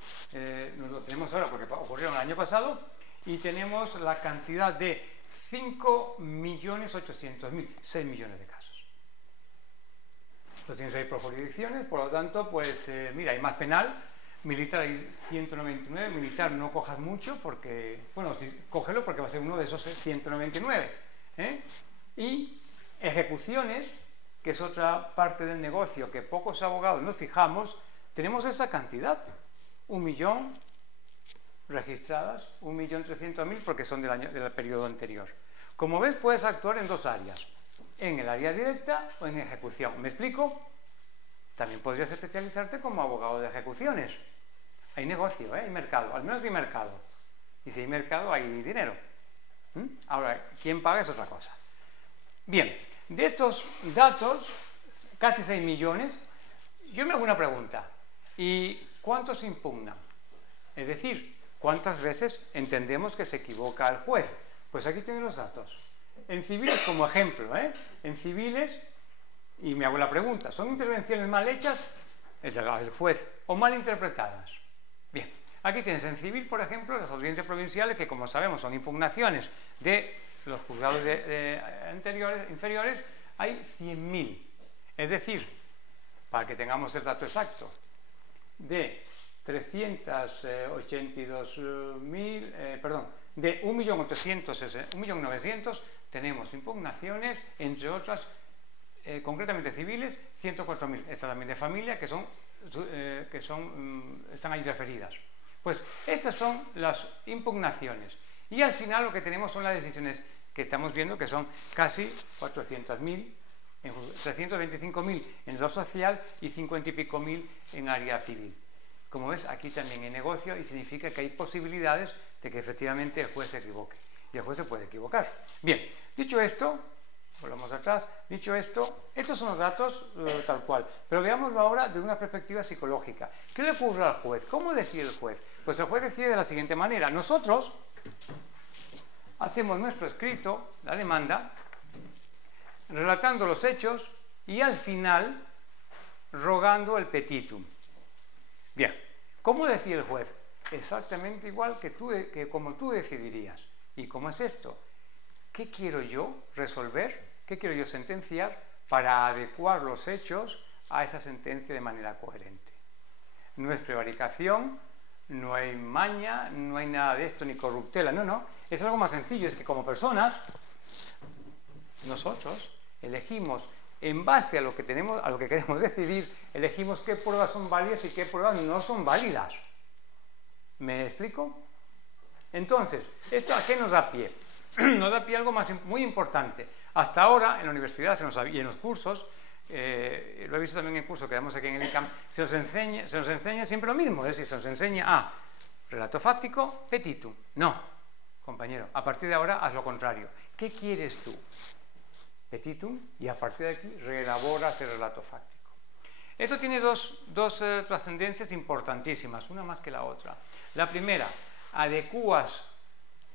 nos lo tenemos ahora porque ocurrieron el año pasado, y tenemos la cantidad de 5.800.000, 6 millones de casos. Lo tienes ahí por jurisdicciones, por lo tanto, pues mira, hay más penal, militar hay 199, militar no cojas mucho porque, bueno, cógelo porque va a ser uno de esos 199. Y ejecuciones, que es otra parte del negocio que pocos abogados nos fijamos, tenemos esa cantidad, 1 millón registradas, 1.300.000 porque son del periodo anterior. Como ves, puedes actuar en dos áreas, en el área directa o en ejecución. ¿Me explico? También podrías especializarte como abogado de ejecuciones. Hay negocio, hay mercado, al menos hay mercado. Y si hay mercado, hay dinero. Ahora, ¿quién paga? Es otra cosa. Bien, de estos datos, casi 6 millones, yo me hago una pregunta. ¿Y cuántos impugnan? Es decir, ¿cuántas veces entendemos que se equivoca el juez? Pues aquí tienen los datos. En civiles, como ejemplo, en civiles, y me hago la pregunta, ¿son intervenciones mal hechas? Es el juez, o mal interpretadas. Bien, aquí tienes en civil, por ejemplo, las audiencias provinciales, que como sabemos son impugnaciones de los juzgados inferiores, hay 100.000. Es decir, para que tengamos el dato exacto, de 382.000, de 1.900.000 tenemos impugnaciones, entre otras, concretamente civiles, 104.000. Esta también de familia, que están ahí referidas. Pues estas son las impugnaciones. Y al final lo que tenemos son las decisiones que estamos viendo, que son casi 400.000, 325.000 en lo social y 50 y pico mil en área civil. Como ves, aquí también hay negocio y significa que hay posibilidades de que efectivamente el juez se equivoque. Y el juez se puede equivocar. Bien, dicho esto, volvamos atrás, dicho esto, estos son los datos tal cual. Pero veámoslo ahora de una perspectiva psicológica. ¿Qué le ocurre al juez? ¿Cómo decide el juez? Pues el juez decide de la siguiente manera. Nosotros hacemos nuestro escrito, la demanda, relatando los hechos y al final rogando el petitum. Bien, ¿cómo decide el juez? Exactamente igual que como tú decidirías. ¿Y cómo es esto? ¿Qué quiero yo resolver? ¿Qué quiero yo sentenciar para adecuar los hechos a esa sentencia de manera coherente? No es prevaricación, no hay maña, no hay nada de esto, ni corruptela, no, es algo más sencillo, es que como personas nosotros elegimos, en base a lo que tenemos, a lo que queremos decidir, elegimos qué pruebas son válidas y qué pruebas no son válidas. ¿Me explico? Entonces, ¿esto a qué nos da pie? Nos da pie algo muy importante. Hasta ahora, en la universidad y en los cursos, lo he visto también en el curso que damos aquí en el ICAM, se nos enseña siempre lo mismo, es decir, se nos enseña a relato fáctico, petitum. No, compañero, a partir de ahora haz lo contrario. ¿Qué quieres tú? Petitum, y a partir de aquí reelaboras el relato fáctico. Esto tiene dos trascendencias importantísimas, una más que la otra. La primera, adecuas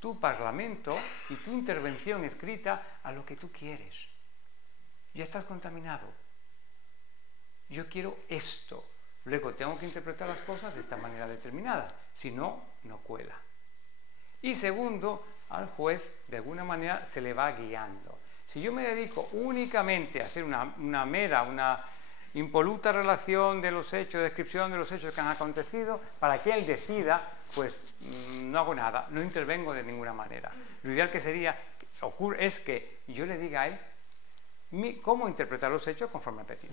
tu parlamento y tu intervención escrita a lo que tú quieres. Ya estás contaminado. Yo quiero esto. Luego tengo que interpretar las cosas de esta manera determinada. Si no, no cuela. Y segundo, al juez de alguna manera se le va guiando. Si yo me dedico únicamente a hacer una impoluta relación de los hechos, descripción de los hechos que han acontecido, para que él decida, pues no hago nada, no intervengo de ninguna manera. Lo ideal que es que yo le diga a él cómo interpretar los hechos conforme a Petit.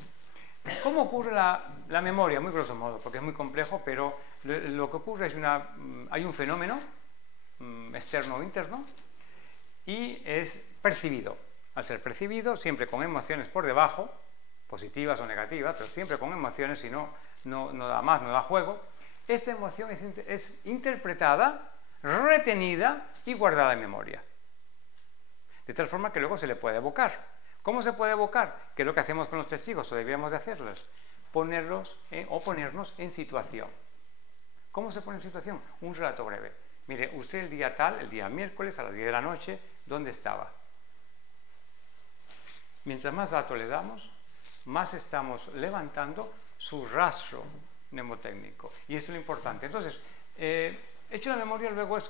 ¿Cómo ocurre la memoria? Muy grosso modo, porque es muy complejo, pero lo que ocurre es hay un fenómeno externo o interno y es percibido. Al ser percibido, siempre con emociones por debajo, positivas o negativas, pero siempre con emociones, si no da más, no da juego. Esta emoción es interpretada, retenida y guardada en memoria. De tal forma que luego se le puede evocar. ¿Cómo se puede evocar? Que es lo que hacemos con los testigos, o deberíamos de hacerlos. Ponernos en situación. ¿Cómo se pone en situación? Un relato breve. Mire, usted el día tal, el día miércoles a las 10 de la noche, ¿dónde estaba? Mientras más datos le damos, más estamos levantando su rastro mnemotécnico. Y eso es lo importante. Entonces, hecho la memoria luego es,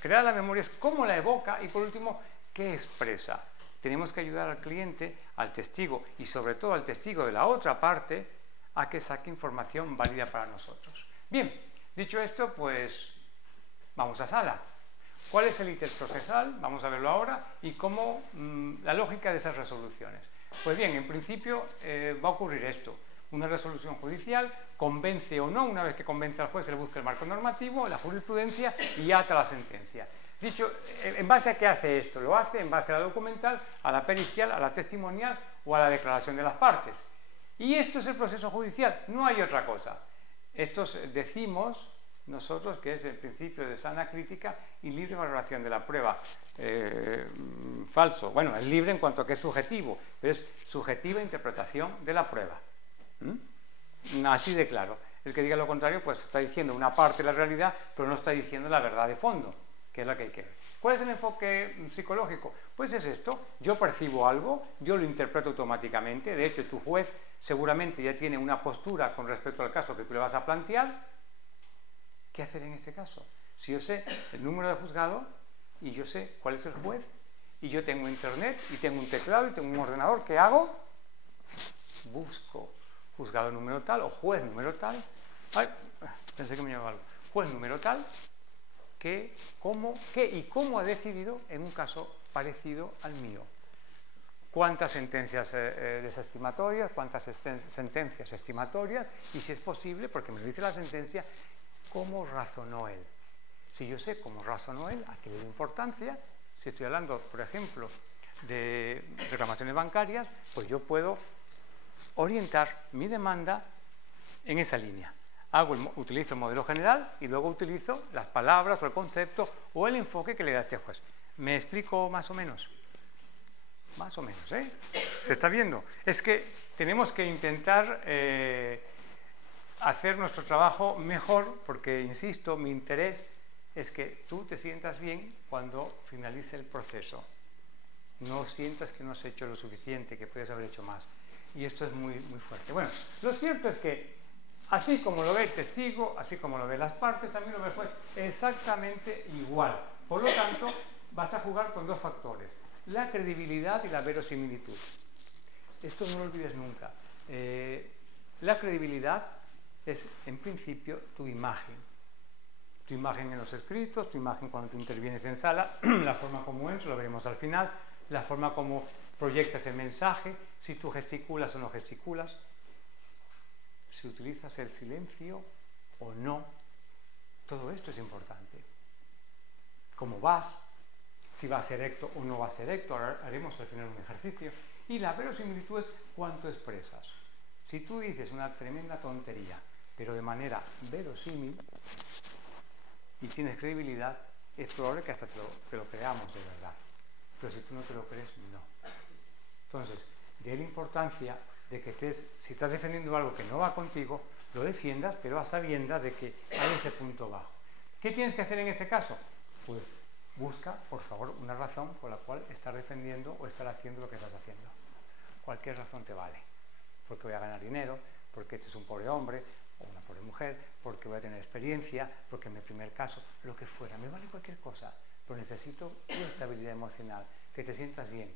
crear la memoria es cómo la evoca y por último, qué expresa. Tenemos que ayudar al cliente, al testigo y sobre todo al testigo de la otra parte a que saque información válida para nosotros. Bien, dicho esto, pues vamos a sala. ¿Cuál es el ítem procesal? Vamos a verlo ahora y cómo la lógica de esas resoluciones. Pues bien, en principio va a ocurrir esto. Una resolución judicial convence o no, una vez que convence al juez se le busca el marco normativo, la jurisprudencia y ata la sentencia. Dicho, ¿en base a qué hace esto? Lo hace en base a la documental, a la pericial, a la testimonial o a la declaración de las partes. Y esto es el proceso judicial, no hay otra cosa. Estos decimos nosotros que es el principio de sana crítica y libre valoración de la prueba. Falso. Bueno, es libre en cuanto a que es subjetivo, pero es subjetiva interpretación de la prueba. Así de claro. El que diga lo contrario, pues está diciendo una parte de la realidad, pero no está diciendo la verdad de fondo, que es la que hay que ver. ¿Cuál es el enfoque psicológico? Pues es esto, yo percibo algo, yo lo interpreto automáticamente, de hecho tu juez seguramente ya tiene una postura con respecto al caso que tú le vas a plantear. ¿Qué hacer en este caso? Si yo sé el número de juzgado y yo sé cuál es el juez y yo tengo internet y tengo un teclado y tengo un ordenador, ¿qué hago? Busco juzgado número tal o juez número tal. Ay, pensé que me llamaba algo. Juez número tal, qué y cómo ha decidido en un caso parecido al mío. Cuántas sentencias desestimatorias, cuántas sentencias estimatorias y si es posible, porque me lo dice la sentencia, cómo razonó él. Si yo sé cómo razonó él, a qué le doy importancia, si estoy hablando, por ejemplo, de reclamaciones bancarias, pues yo puedo orientar mi demanda en esa línea. Utilizo el modelo general y luego utilizo las palabras o el concepto o el enfoque que le da este juez. ¿Me explico más o menos? Más o menos, ¿eh? ¿Se está viendo? Es que tenemos que intentar hacer nuestro trabajo mejor porque, insisto, mi interés es que tú te sientas bien cuando finalice el proceso. No sientas que no has hecho lo suficiente, que puedes haber hecho más. Y esto es muy, muy fuerte. Bueno, lo cierto es que así como lo ve el testigo, así como lo ven las partes, también lo ve el juez exactamente igual. Por lo tanto, vas a jugar con dos factores, la credibilidad y la verosimilitud. Esto no lo olvides nunca. La credibilidad es, en principio, tu imagen. Tu imagen en los escritos, tu imagen cuando tú intervienes en sala, la forma como es, lo veremos al final, la forma como proyectas el mensaje, si tú gesticulas o no gesticulas, si utilizas el silencio o no. Todo esto es importante. ¿Cómo vas? Si vas erecto o no vas erecto. Ahora haremos al final un ejercicio. Y la verosimilitud es cuánto expresas. Si tú dices una tremenda tontería, pero de manera verosímil, y tienes credibilidad, es probable que hasta te lo creamos de verdad. Pero si tú no te lo crees, no. Entonces, de ahí la importancia de que si estás defendiendo algo que no va contigo, lo defiendas, pero a sabiendas de que hay ese punto bajo. ¿Qué tienes que hacer en ese caso? Pues busca, por favor, una razón por la cual estar defendiendo o estar haciendo lo que estás haciendo. Cualquier razón te vale. Porque voy a ganar dinero, porque este es un pobre hombre o una pobre mujer, porque voy a tener experiencia, porque en mi primer caso, lo que fuera, me vale cualquier cosa, pero necesito una estabilidad emocional, que te sientas bien.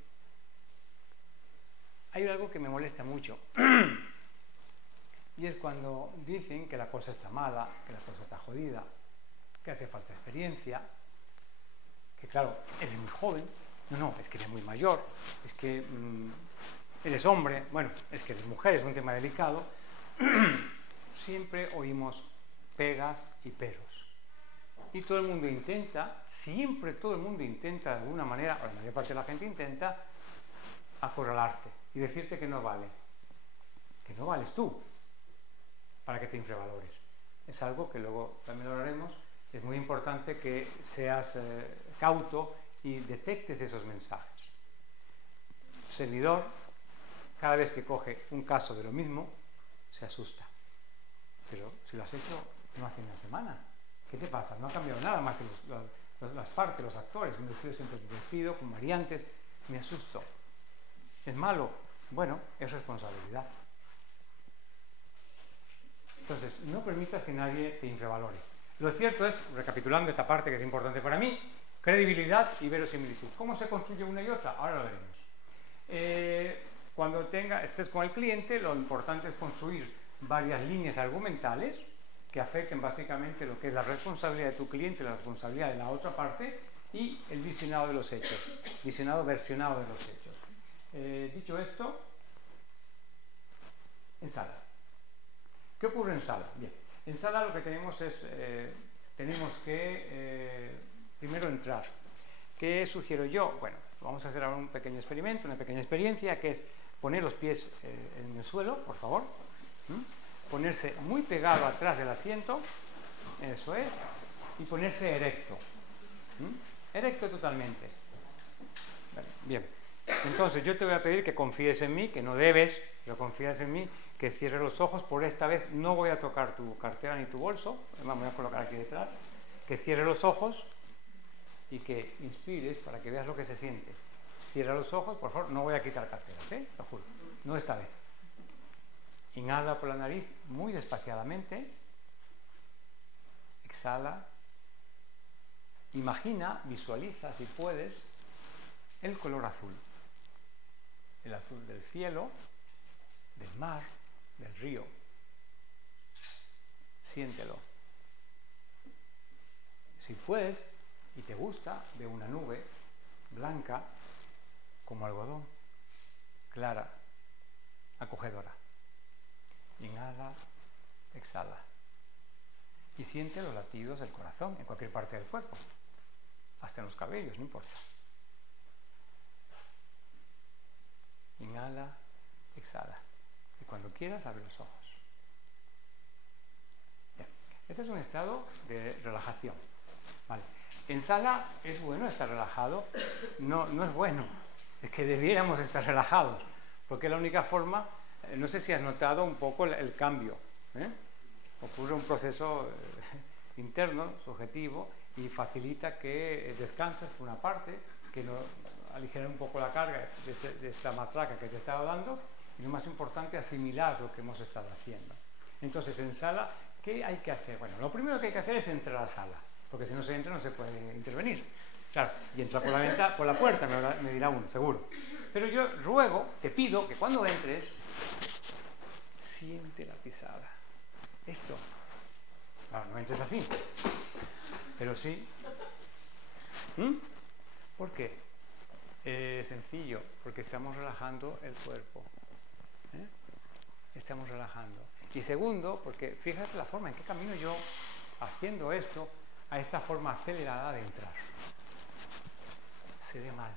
Hay algo que me molesta mucho y es cuando dicen que la cosa está mala, que la cosa está jodida, que hace falta experiencia, que claro, eres muy joven, no, es que eres muy mayor, es que eres hombre, bueno, es que eres mujer, es un tema delicado. Siempre oímos pegas y peros. Y todo el mundo intenta, siempre todo el mundo intenta de alguna manera, o la mayor parte de la gente intenta acorralarte y decirte que no vale. Que no vales tú para que te infravalores. Es algo que luego también lo haremos. Es muy importante que seas cauto y detectes esos mensajes. El seguidor, cada vez que coge un caso de lo mismo, se asusta. Pero si lo has hecho no hace una semana, ¿qué te pasa? No ha cambiado nada más que las partes, los actores. Me despido con variantes, me asusto. ¿Es malo? Bueno, es responsabilidad. Entonces, no permitas que nadie te infravalore. Lo cierto es, recapitulando esta parte que es importante para mí, credibilidad y verosimilitud. ¿Cómo se construye una y otra? Ahora lo veremos. Cuando estés con el cliente, lo importante es construir varias líneas argumentales que afecten básicamente lo que es la responsabilidad de tu cliente, la responsabilidad de la otra parte y el visionado de los hechos, versionado de los hechos. Dicho esto, en sala. ¿Qué ocurre en sala? Bien, en sala lo que tenemos es, tenemos que primero entrar. ¿Qué sugiero yo? Bueno, vamos a hacer ahora un pequeño experimento, una pequeña experiencia, que es poner los pies en el suelo, por favor. Ponerse muy pegado atrás del asiento, eso es, y ponerse erecto. Erecto totalmente. Bien, entonces yo te voy a pedir que confíes en mí, que no debes, pero confías en mí, que cierres los ojos. Por esta vez no voy a tocar tu cartera ni tu bolso, me voy a colocar aquí detrás, que cierres los ojos y que inspires para que veas lo que se siente. Cierra los ojos, por favor, no voy a quitar carteras, lo juro, no esta vez. Inhala por la nariz muy despaciadamente, exhala, imagina, visualiza si puedes el color azul, el azul del cielo, del mar, del río. Siéntelo. Si puedes y te gusta, ve una nube blanca como algodón, clara, acogedora. Inhala, exhala. Y siente los latidos del corazón en cualquier parte del cuerpo, hasta en los cabellos, no importa. Inhala, exhala. Y cuando quieras, abre los ojos. Bien. Este es un estado de relajación. Vale. En sala es bueno estar relajado. No es bueno. Es que debiéramos estar relajados. Porque es la única forma. No sé si has notado un poco el cambio. Ocurre un proceso interno, subjetivo, y facilita que descanses por una parte, que aligerar un poco la carga de esta matraca que te estaba dando, y lo más importante, asimilar lo que hemos estado haciendo. Entonces, en sala, ¿qué hay que hacer? Bueno, lo primero que hay que hacer es entrar a la sala, porque si no se entra no se puede intervenir. Claro, y entra por la puerta, me dirá uno, seguro. Pero yo ruego, te pido que cuando entres, siente la pisada. Esto. Claro, no entres así, pero sí. ¿Por qué? Sencillo, porque estamos relajando el cuerpo. Estamos relajando. Y segundo, porque fíjate la forma en que camino yo haciendo esto a esta forma acelerada de entrar. Se ve mal,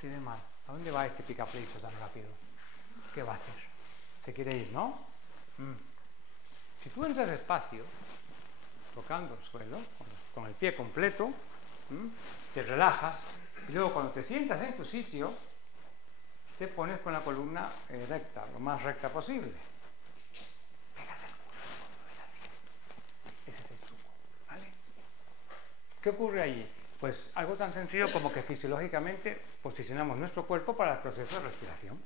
se ve mal. ¿A dónde va este picapleito tan rápido? ¿Qué va a hacer? Se quiere ir, ¿no? Si tú entras despacio, tocando el suelo, con el pie completo, te relajas, y luego cuando te sientas en tu sitio, te pones con la columna recta, lo más recta posible. Pegas el culo del asiento. Ese es el truco, ¿vale? ¿Qué ocurre allí? Pues algo tan sencillo como que fisiológicamente posicionamos nuestro cuerpo para el proceso de respiración.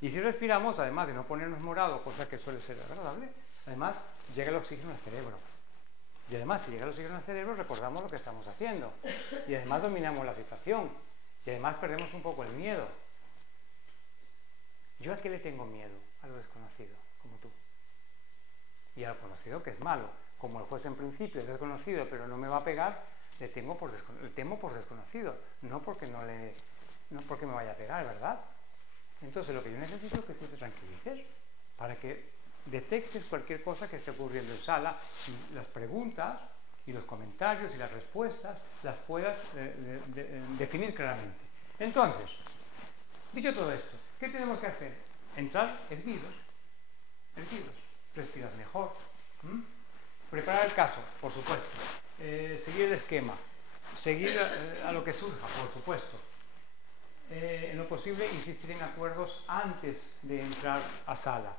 Y si respiramos, además de no ponernos morado, cosa que suele ser agradable, además llega el oxígeno al cerebro. Y además, si llega el oxígeno al cerebro, recordamos lo que estamos haciendo. Y además dominamos la situación. Y además perdemos un poco el miedo. ¿Yo a qué le tengo miedo? A lo desconocido, como tú. Y a lo conocido, que es malo. Como el juez en principio es desconocido, pero no me va a pegar, le temo por desconocido. No porque me vaya a pegar, ¿verdad? Entonces lo que yo necesito es que tú te tranquilices para que detectes cualquier cosa que esté ocurriendo en sala y las preguntas y los comentarios y las respuestas las puedas definir claramente. Entonces, dicho todo esto, ¿qué tenemos que hacer? Entrar erguidos, respiras mejor, preparar el caso, por supuesto, seguir el esquema, seguir a lo que surja, por supuesto. En lo posible insistir en acuerdos antes de entrar a sala.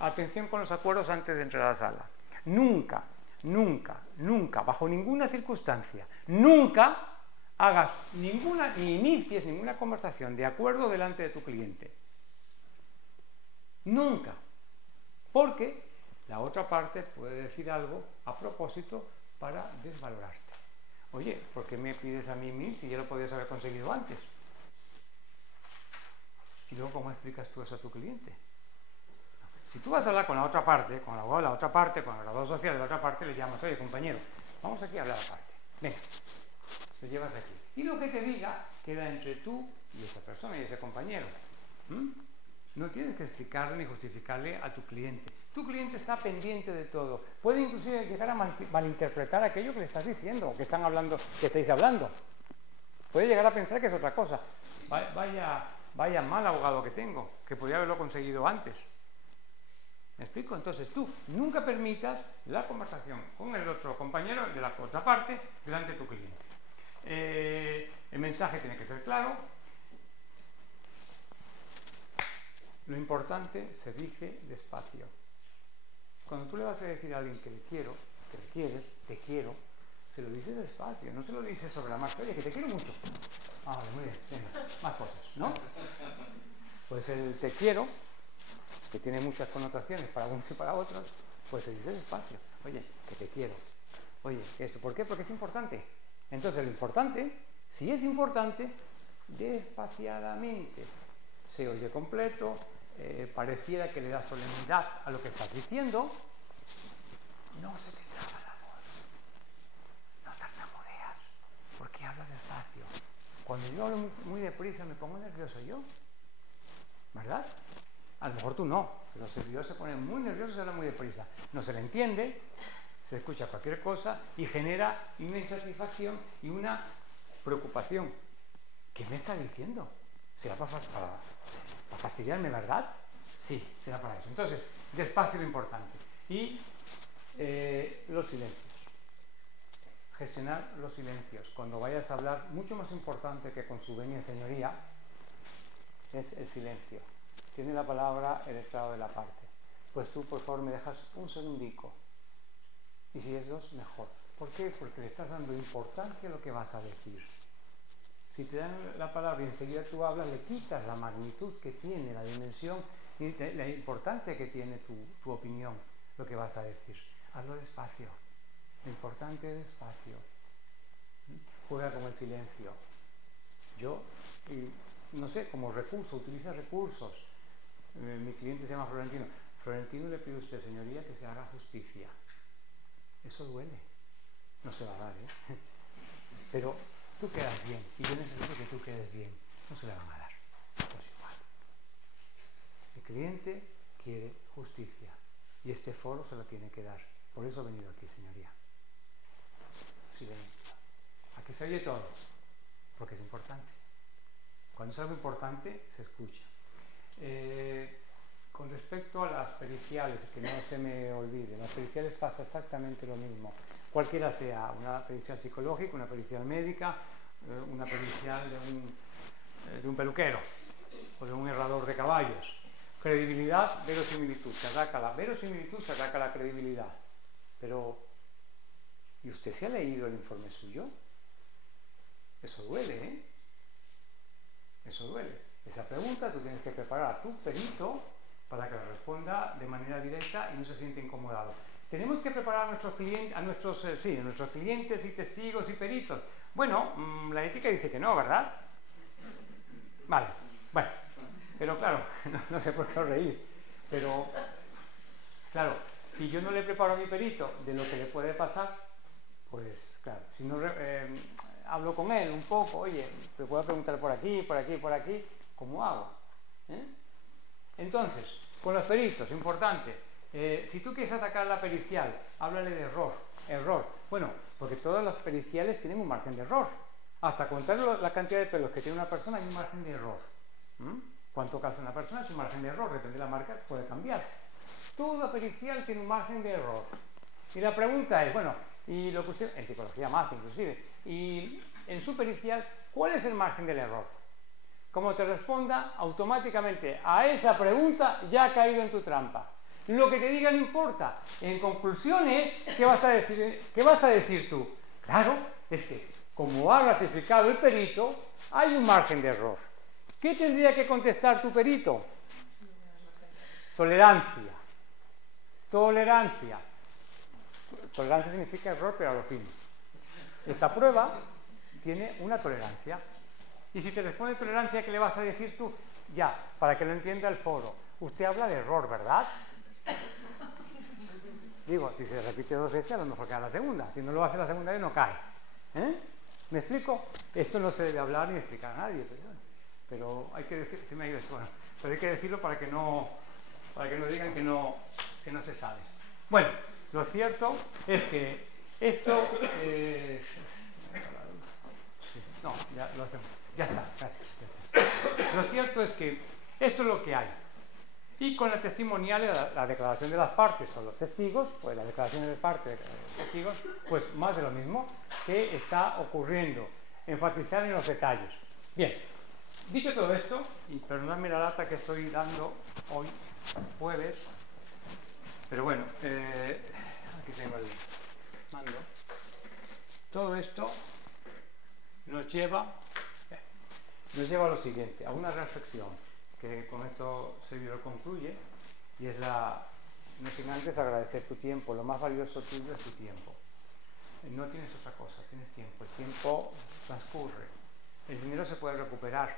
Atención con los acuerdos antes de entrar a la sala. Nunca, nunca, nunca, bajo ninguna circunstancia, nunca hagas ni inicies ninguna conversación de acuerdo delante de tu cliente. Nunca. Porque la otra parte puede decir algo a propósito para desvalorarte. Oye, ¿por qué me pides a mí 1000 si ya lo podías haber conseguido antes? Y luego, ¿cómo explicas tú eso a tu cliente? Si tú vas a hablar con la otra parte, con la abogado de la otra parte, con el graduado social de la otra parte, le llamas, oye, compañero, vamos aquí a hablar aparte. Venga, lo llevas aquí. Y lo que te diga queda entre tú y esa persona y ese compañero. No tienes que explicarle ni justificarle a tu cliente. Tu cliente está pendiente de todo. Puede inclusive llegar a malinterpretar aquello que le estás diciendo o que están hablando, que estáis hablando. Puede llegar a pensar que es otra cosa. Vaya mal abogado que tengo, que podría haberlo conseguido antes. ¿Me explico? Entonces tú nunca permitas la conversación con el otro compañero de la otra parte delante de tu cliente. El mensaje tiene que ser claro. Lo importante se dice despacio. Cuando tú le vas a decir a alguien que le quiero, que le quieres, te quiero, se lo dices despacio, no se lo dices sobre la marcha. Oye, que te quiero mucho. Ah, vale, muy bien, venga, más cosas, ¿no? Pues el te quiero, que tiene muchas connotaciones para unos y para otros, pues se dice despacio. Oye, que te quiero. Oye, que esto, ¿por qué? Porque es importante. Entonces lo importante, si es importante, despaciadamente. Se oye completo, pareciera que le da solemnidad a lo que estás diciendo, no se te traba la voz, no tartamudeas, porque hablas despacio. Cuando yo hablo muy deprisa me pongo nervioso yo, ¿verdad? A lo mejor tú no, pero los servidores se ponen muy nerviosos y hablan muy deprisa. No se le entiende, se escucha cualquier cosa y genera una insatisfacción y una preocupación. ¿Qué me está diciendo? ¿Será para fastidiarme, verdad? Sí, será para eso. Entonces, despacio lo importante. Y los silencios. Gestionar los silencios. Cuando vayas a hablar, mucho más importante que con su venia señoría, es el silencio. Tiene la palabra el estrado de la parte. Pues tú, por favor, me dejas un segundico. Y si es dos, mejor. ¿Por qué? Porque le estás dando importancia a lo que vas a decir. Si te dan la palabra y enseguida tú hablas, le quitas la magnitud que tiene, la dimensión y la importancia que tiene tu opinión, lo que vas a decir. Hazlo despacio. Lo importante es despacio. Juega con el silencio. Yo, no sé, como recurso, utiliza recursos. Mi cliente se llama Florentino. Florentino le pide a usted, señoría, que se haga justicia. Eso duele. No se va a dar, ¿eh? Pero tú quedas bien y yo necesito que tú quedes bien. No se le van a dar. cliente quiere justicia y este foro se lo tiene que dar. Por eso he venido aquí, señoría. Silencio. Aquí se oye todo, porque es importante. Cuando es algo importante, se escucha. Con respecto a las periciales, que no se me olvide, las periciales pasa exactamente lo mismo. Cualquiera sea, una pericial psicológica, una pericial médica, una pericial de un peluquero o de un herrador de caballos. Credibilidad, verosimilitud, se ataca la verosimilitud, se ataca la credibilidad. Pero, ¿y usted se ha leído el informe suyo? Eso duele, ¿eh? Eso duele. Esa pregunta tú tienes que preparar a tu perito para que la responda de manera directa y no se siente incomodado. Tenemos que preparar a nuestros clientes y testigos y peritos. Bueno, la ética dice que no, ¿verdad? Vale, bueno, pero claro, no sé por qué os reís, pero claro, si yo no le preparo a mi perito de lo que le puede pasar, pues claro, si no hablo con él un poco, oye, te puedo preguntar por aquí, por aquí, por aquí, ¿cómo hago? Entonces, con los peritos, importante, si tú quieres atacar la pericial, háblale de error. Bueno, porque todas las periciales tienen un margen de error. Hasta contar la cantidad de pelos que tiene una persona hay un margen de error. Cuánto calza una persona es un margen de error, depende de la marca, puede cambiar. Toda pericial tiene un margen de error. Y la pregunta es, bueno, y lo que usted, en psicología más inclusive, y en su pericial, ¿cuál es el margen del error? Como te responda, automáticamente a esa pregunta ya ha caído en tu trampa. Lo que te diga no importa. En conclusiones, ¿qué vas a decir tú? Claro, es que como ha ratificado el perito, hay un margen de error. ¿Qué tendría que contestar tu perito? Tolerancia. Tolerancia. Tolerancia significa error, pero a lo fino. Esa prueba tiene una tolerancia. Y si te responde tolerancia, ¿qué le vas a decir tú? Ya, para que lo entienda el foro. Usted habla de error, ¿verdad? Digo, si se repite 2 veces, a lo mejor queda la segunda. Si no lo hace la segunda vez, no cae. ¿Me explico? Esto no se debe hablar ni explicar a nadie. Pero hay que decir, si me ayudas, bueno, pero hay que decirlo para que no digan que no se sabe. Bueno, lo cierto es que esto... no, ya lo hacemos. Ya está, gracias. Ya está. Lo cierto es que esto es lo que hay. Y con la testimonial, la declaración de las partes o los testigos, pues la declaración de parte de los testigos, pues más de lo mismo que está ocurriendo. Enfatizar en los detalles. Bien, dicho todo esto, y perdonadme la lata que estoy dando hoy, jueves, pero bueno, aquí tengo el mando. Todo esto nos lleva a lo siguiente, a una reflexión, que con esto servidor concluye, y es no sin antes agradecer tu tiempo. Lo más valioso tuyo es tu tiempo. No tienes otra cosa, tienes tiempo. El tiempo transcurre. El dinero se puede recuperar.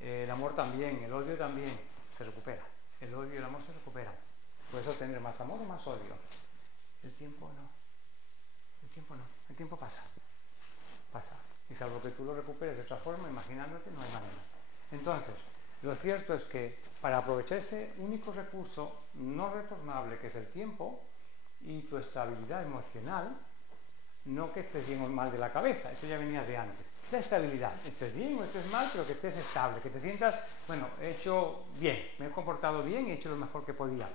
El amor también, el odio también se recupera. El odio y el amor se recuperan. Puedes obtener más amor o más odio. El tiempo no. El tiempo no. El tiempo pasa. Pasa. Y salvo que tú lo recuperes de otra forma, imaginándote, no hay manera. Entonces, lo cierto es que para aprovechar ese único recurso no retornable que es el tiempo y tu estabilidad emocional, no que estés bien o mal de la cabeza, eso ya venía de antes. La estabilidad, estés bien o estés mal, pero que estés estable, que te sientas, bueno, he hecho bien, me he comportado bien y he hecho lo mejor que podía.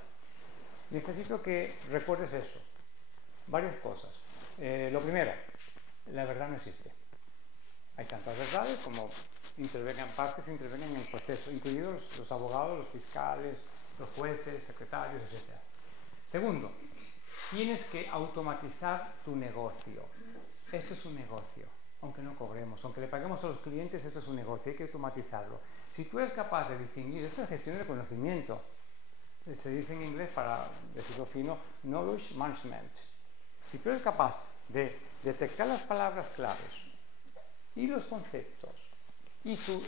Necesito que recuerdes eso. Varias cosas. Lo primero, la verdad no existe. Hay tantas verdades como intervengan partes, intervengan en el proceso, incluidos los abogados, los fiscales, los jueces, secretarios, etc. Segundo, tienes que automatizar tu negocio. Esto es un negocio, aunque no cobremos, aunque le paguemos a los clientes, esto es un negocio, hay que automatizarlo. Si tú eres capaz de distinguir, esto es gestión del conocimiento, se dice en inglés, para decirlo fino, knowledge management. Si tú eres capaz de detectar las palabras claves y los conceptos y su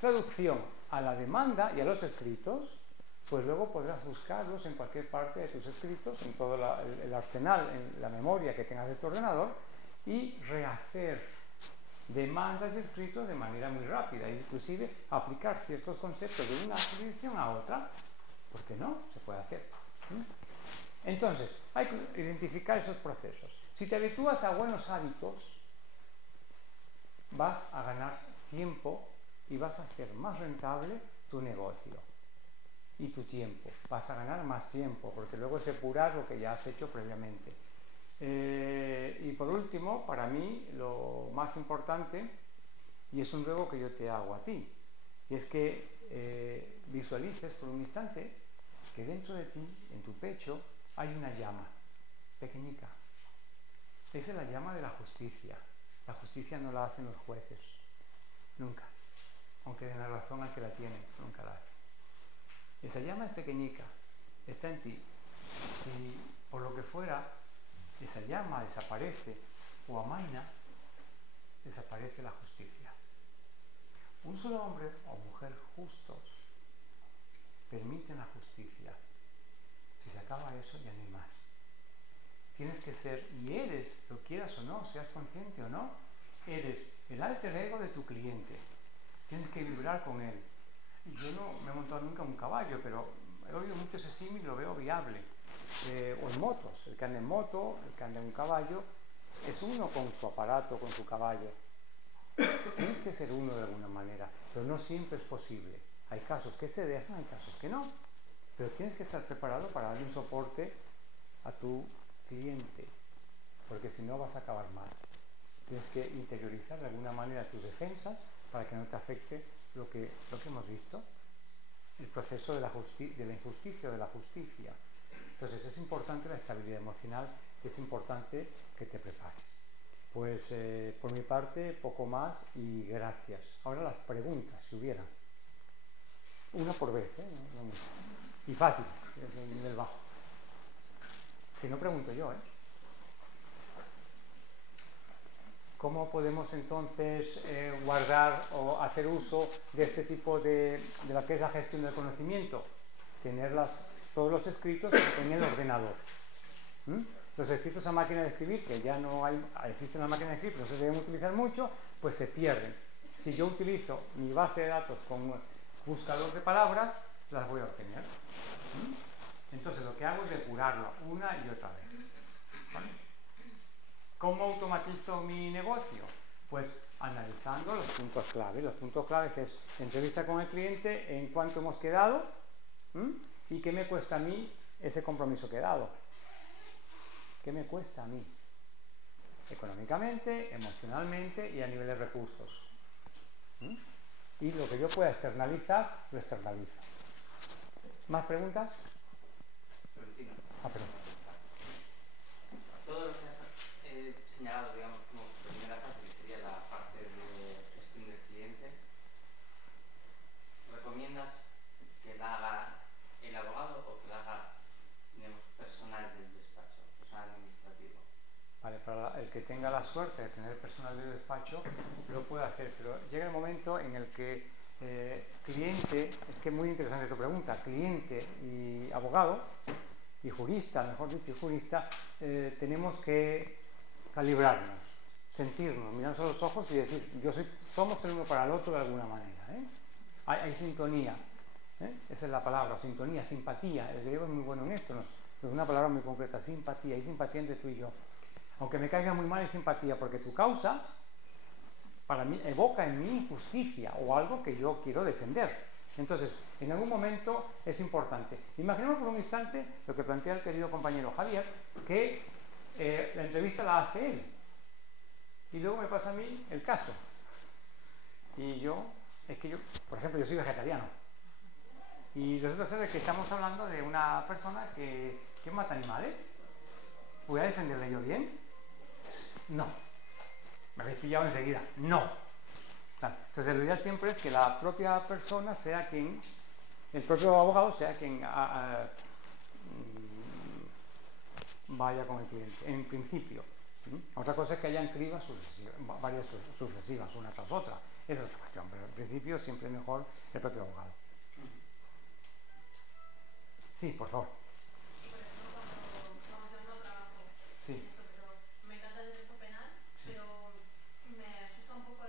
traducción a la demanda y a los escritos, pues luego podrás buscarlos en cualquier parte de tus escritos, en todo el arsenal, en la memoria que tengas de tu ordenador, y rehacer demandas escritos de manera muy rápida, inclusive aplicar ciertos conceptos de una jurisdicción a otra, ¿por qué no? Se puede hacer. Entonces, hay que identificar esos procesos. Si te habitúas a buenos hábitos, vas a ganar tiempo y vas a hacer más rentable tu negocio y tu tiempo. Vas a ganar más tiempo, porque luego es depurar lo que ya has hecho previamente. Y por último, para mí, lo más importante, y es un ruego que yo te hago a ti, y es que visualices por un instante que dentro de ti, en tu pecho, hay una llama pequeñica. Esa es la llama de la justicia. La justicia no la hacen los jueces, nunca, aunque den la razón al que la tiene, nunca la hacen. Esa llama es pequeñica, está en ti. Si por lo que fuera esa llama desaparece o amaina, desaparece la justicia. Un solo hombre o mujer justos permiten la justicia. Si se acaba eso, ya no hay más. Tienes que ser, y eres, lo quieras o no, seas consciente o no, eres el alter ego de tu cliente. Tienes que vibrar con él. Yo no me he montado nunca en un caballo, pero he oído mucho ese símil y lo veo viable. O en motos, el que anda en moto, el que anda en un caballo, es uno con su aparato, con su caballo. Tienes que ser uno de alguna manera, pero no siempre es posible. Hay casos que se dejan, hay casos que no. Pero tienes que estar preparado para darle un soporte a tu cliente, porque si no vas a acabar mal. Tienes que interiorizar de alguna manera tus defensas para que no te afecte lo que hemos visto, el proceso de la injusticia o de la justicia. Entonces es importante la estabilidad emocional, es importante que te prepares. Pues por mi parte poco más y gracias. Ahora las preguntas, si hubiera. Una por vez, no mucho. Y fácil, es un nivel bajo. Si no, pregunto yo, ¿Cómo podemos entonces guardar o hacer uso de este tipo de lo que es la gestión del conocimiento? Tener todos los escritos en el ordenador. Los escritos a máquina de escribir, que ya no hay, existe una máquina de escribir, pero no se deben utilizar mucho, pues se pierden. Si yo utilizo mi base de datos con buscador de palabras, las voy a obtener. Entonces lo que hago es depurarlo una y otra vez. ¿Vale? ¿Cómo automatizo mi negocio? Pues analizando los puntos clave. Los puntos claves es entrevista con el cliente, en cuánto hemos quedado y qué me cuesta a mí ese compromiso que he dado. ¿Qué me cuesta a mí? Económicamente, emocionalmente y a nivel de recursos. Y lo que yo pueda externalizar, lo externalizo. ¿Más preguntas? Perdón. Todo lo que has señalado, digamos, como primera fase, que sería la parte de gestión del cliente, ¿recomiendas que la haga el abogado o que la haga, digamos, personal del despacho, personal administrativo? Vale, para el que tenga la suerte de tener personal del despacho, lo puede hacer, pero llega el momento en el que cliente, es que es muy interesante tu pregunta, cliente y abogado, y jurista, mejor dicho, y jurista, tenemos que calibrarnos, sentirnos, mirarnos a los ojos y decir, somos el uno para el otro de alguna manera. Hay sintonía, esa es la palabra, sintonía, simpatía. El griego es muy bueno en esto, es una palabra muy concreta, simpatía, hay simpatía entre tú y yo. Aunque me caiga muy mal, hay simpatía, porque tu causa, para mí, evoca en mí justicia o algo que yo quiero defender. Entonces, en algún momento es importante. Imaginemos por un instante lo que plantea el querido compañero Javier, que la entrevista la hace él. Y luego me pasa a mí el caso. Y yo, por ejemplo, yo soy vegetariano. Y resulta ser que estamos hablando de una persona que mata animales. ¿Voy a defenderle yo bien? No. Me habéis pillado enseguida. No. Entonces, lo ideal siempre es que la propia persona sea quien, el propio abogado sea quien vaya con el cliente, en principio. Otra cosa es que hayan cribas varias sucesivas, una tras otra. Esa es otra cuestión, pero en principio siempre es mejor el propio abogado. Sí, por favor. Y por ejemplo, cuando estamos llevando trabajo, Sí. pero me encanta el derecho penal, pero me asusta un poco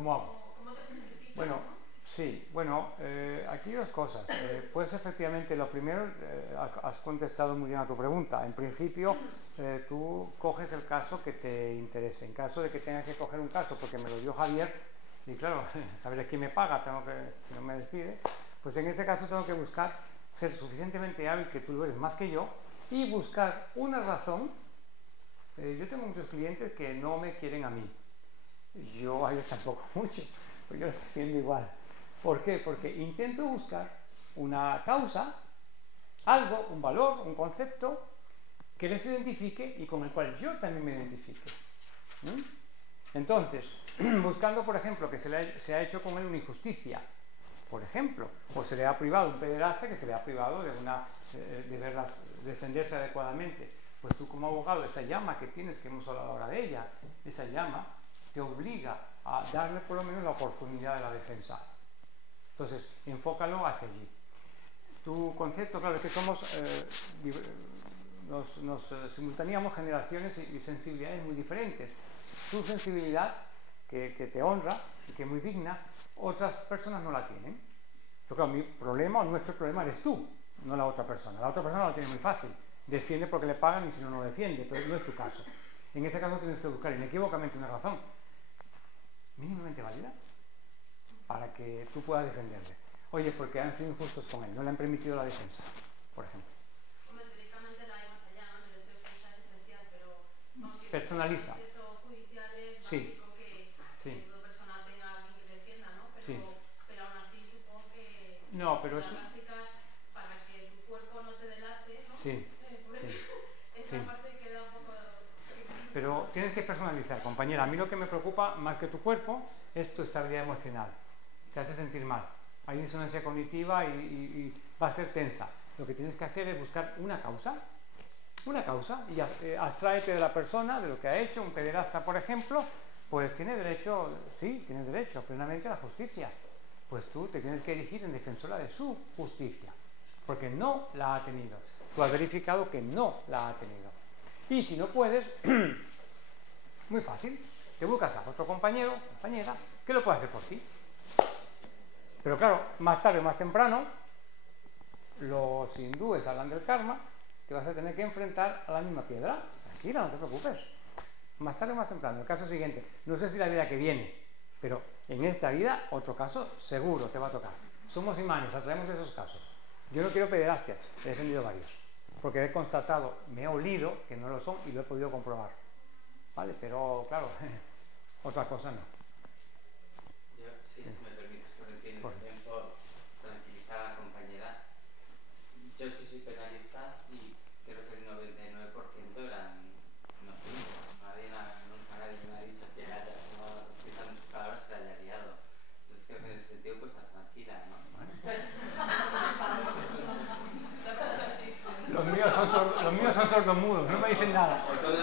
¿Cómo hago? ¿Cómo te justificas? Bueno, sí, bueno, aquí dos cosas. Pues efectivamente, lo primero, has contestado muy bien a tu pregunta. En principio, tú coges el caso que te interese. En caso de que tengas que coger un caso, porque me lo dio Javier, y claro, a ver quién me paga, si no me despide, pues en ese caso tengo que buscar ser suficientemente hábil, que tú lo eres más que yo, y buscar una razón. Yo tengo muchos clientes que no me quieren a mí. Yo a ellos tampoco mucho, porque yo lo estoy haciendo igual. ¿Por qué? Porque intento buscar una causa, algo, un valor, un concepto que les identifique y con el cual yo también me identifique. Entonces, buscando, por ejemplo, que se ha hecho con él una injusticia, por ejemplo, o se le ha privado un pederasta que se le ha privado de defenderse adecuadamente. Pues tú como abogado, esa llama que tienes, que hemos hablado ahora de ella, esa llama te obliga a darle por lo menos la oportunidad de la defensa. Entonces, enfócalo hacia allí. Tu concepto, claro, es que somos, nos simultaneamos generaciones y sensibilidades muy diferentes. Tu sensibilidad, que te honra y que es muy digna, otras personas no la tienen. Pero claro, mi problema o nuestro problema eres tú, no la otra persona. La otra persona lo tiene muy fácil. Defiende porque le pagan y si no, no defiende, pero no es tu caso. En ese caso tienes que buscar inequívocamente una razón mínimamente válida para que tú puedas defenderle. Oye, porque han sido injustos con él, no le han permitido la defensa, por ejemplo. Hombre, teóricamente la hay más allá, ¿no? El derecho de defensa es esencial, pero aunque Personaliza. el proceso judicial es Sí. básico que toda persona tenga a alguien que le defienda, ¿no? Pero, Sí. pero aún así supongo que No, pero la eso... práctica, para que tu cuerpo no te delate, ¿no? Sí. Pues Sí. esa Sí. parte queda un poco... Pero tienes que personalizar, compañera. A mí lo que me preocupa más que tu cuerpo es tu estabilidad emocional. Te hace sentir mal. Hay disonancia cognitiva y va a ser tensa. Lo que tienes que hacer es buscar una causa y abstráete de la persona, de lo que ha hecho. Un pederasta, por ejemplo, pues tiene derecho, sí, tiene derecho plenamente a la justicia. Pues tú te tienes que dirigir en defensora de su justicia, porque no la ha tenido. Tú has verificado que no la ha tenido. Y si no puedes, muy fácil, te buscas a otro compañero, compañera, que lo pueda hacer por ti. Pero claro, más tarde o más temprano, los hindúes hablan del karma, te vas a tener que enfrentar a la misma piedra. Tranquila, no te preocupes. Más tarde o más temprano. El caso siguiente, no sé si la vida que viene, pero en esta vida, otro caso seguro te va a tocar. Somos imanes, atraemos esos casos. Yo no quiero pederastias, he defendido varios. Porque he constatado, me he olido que no lo son y lo he podido comprobar. ¿Vale? Pero, claro, otra cosa no. Yo, si me permites, por el tiempo, tranquilizar a la compañera. Yo sí soy penalista y creo que el 99% eran nocivos. Nunca nadie me ha dicho que haya, no utilizan tus palabras, que haya liado. Entonces creo que en ese sentido pues estar tranquila, ¿no? Los míos son sordomudos, no me dicen nada. O muchas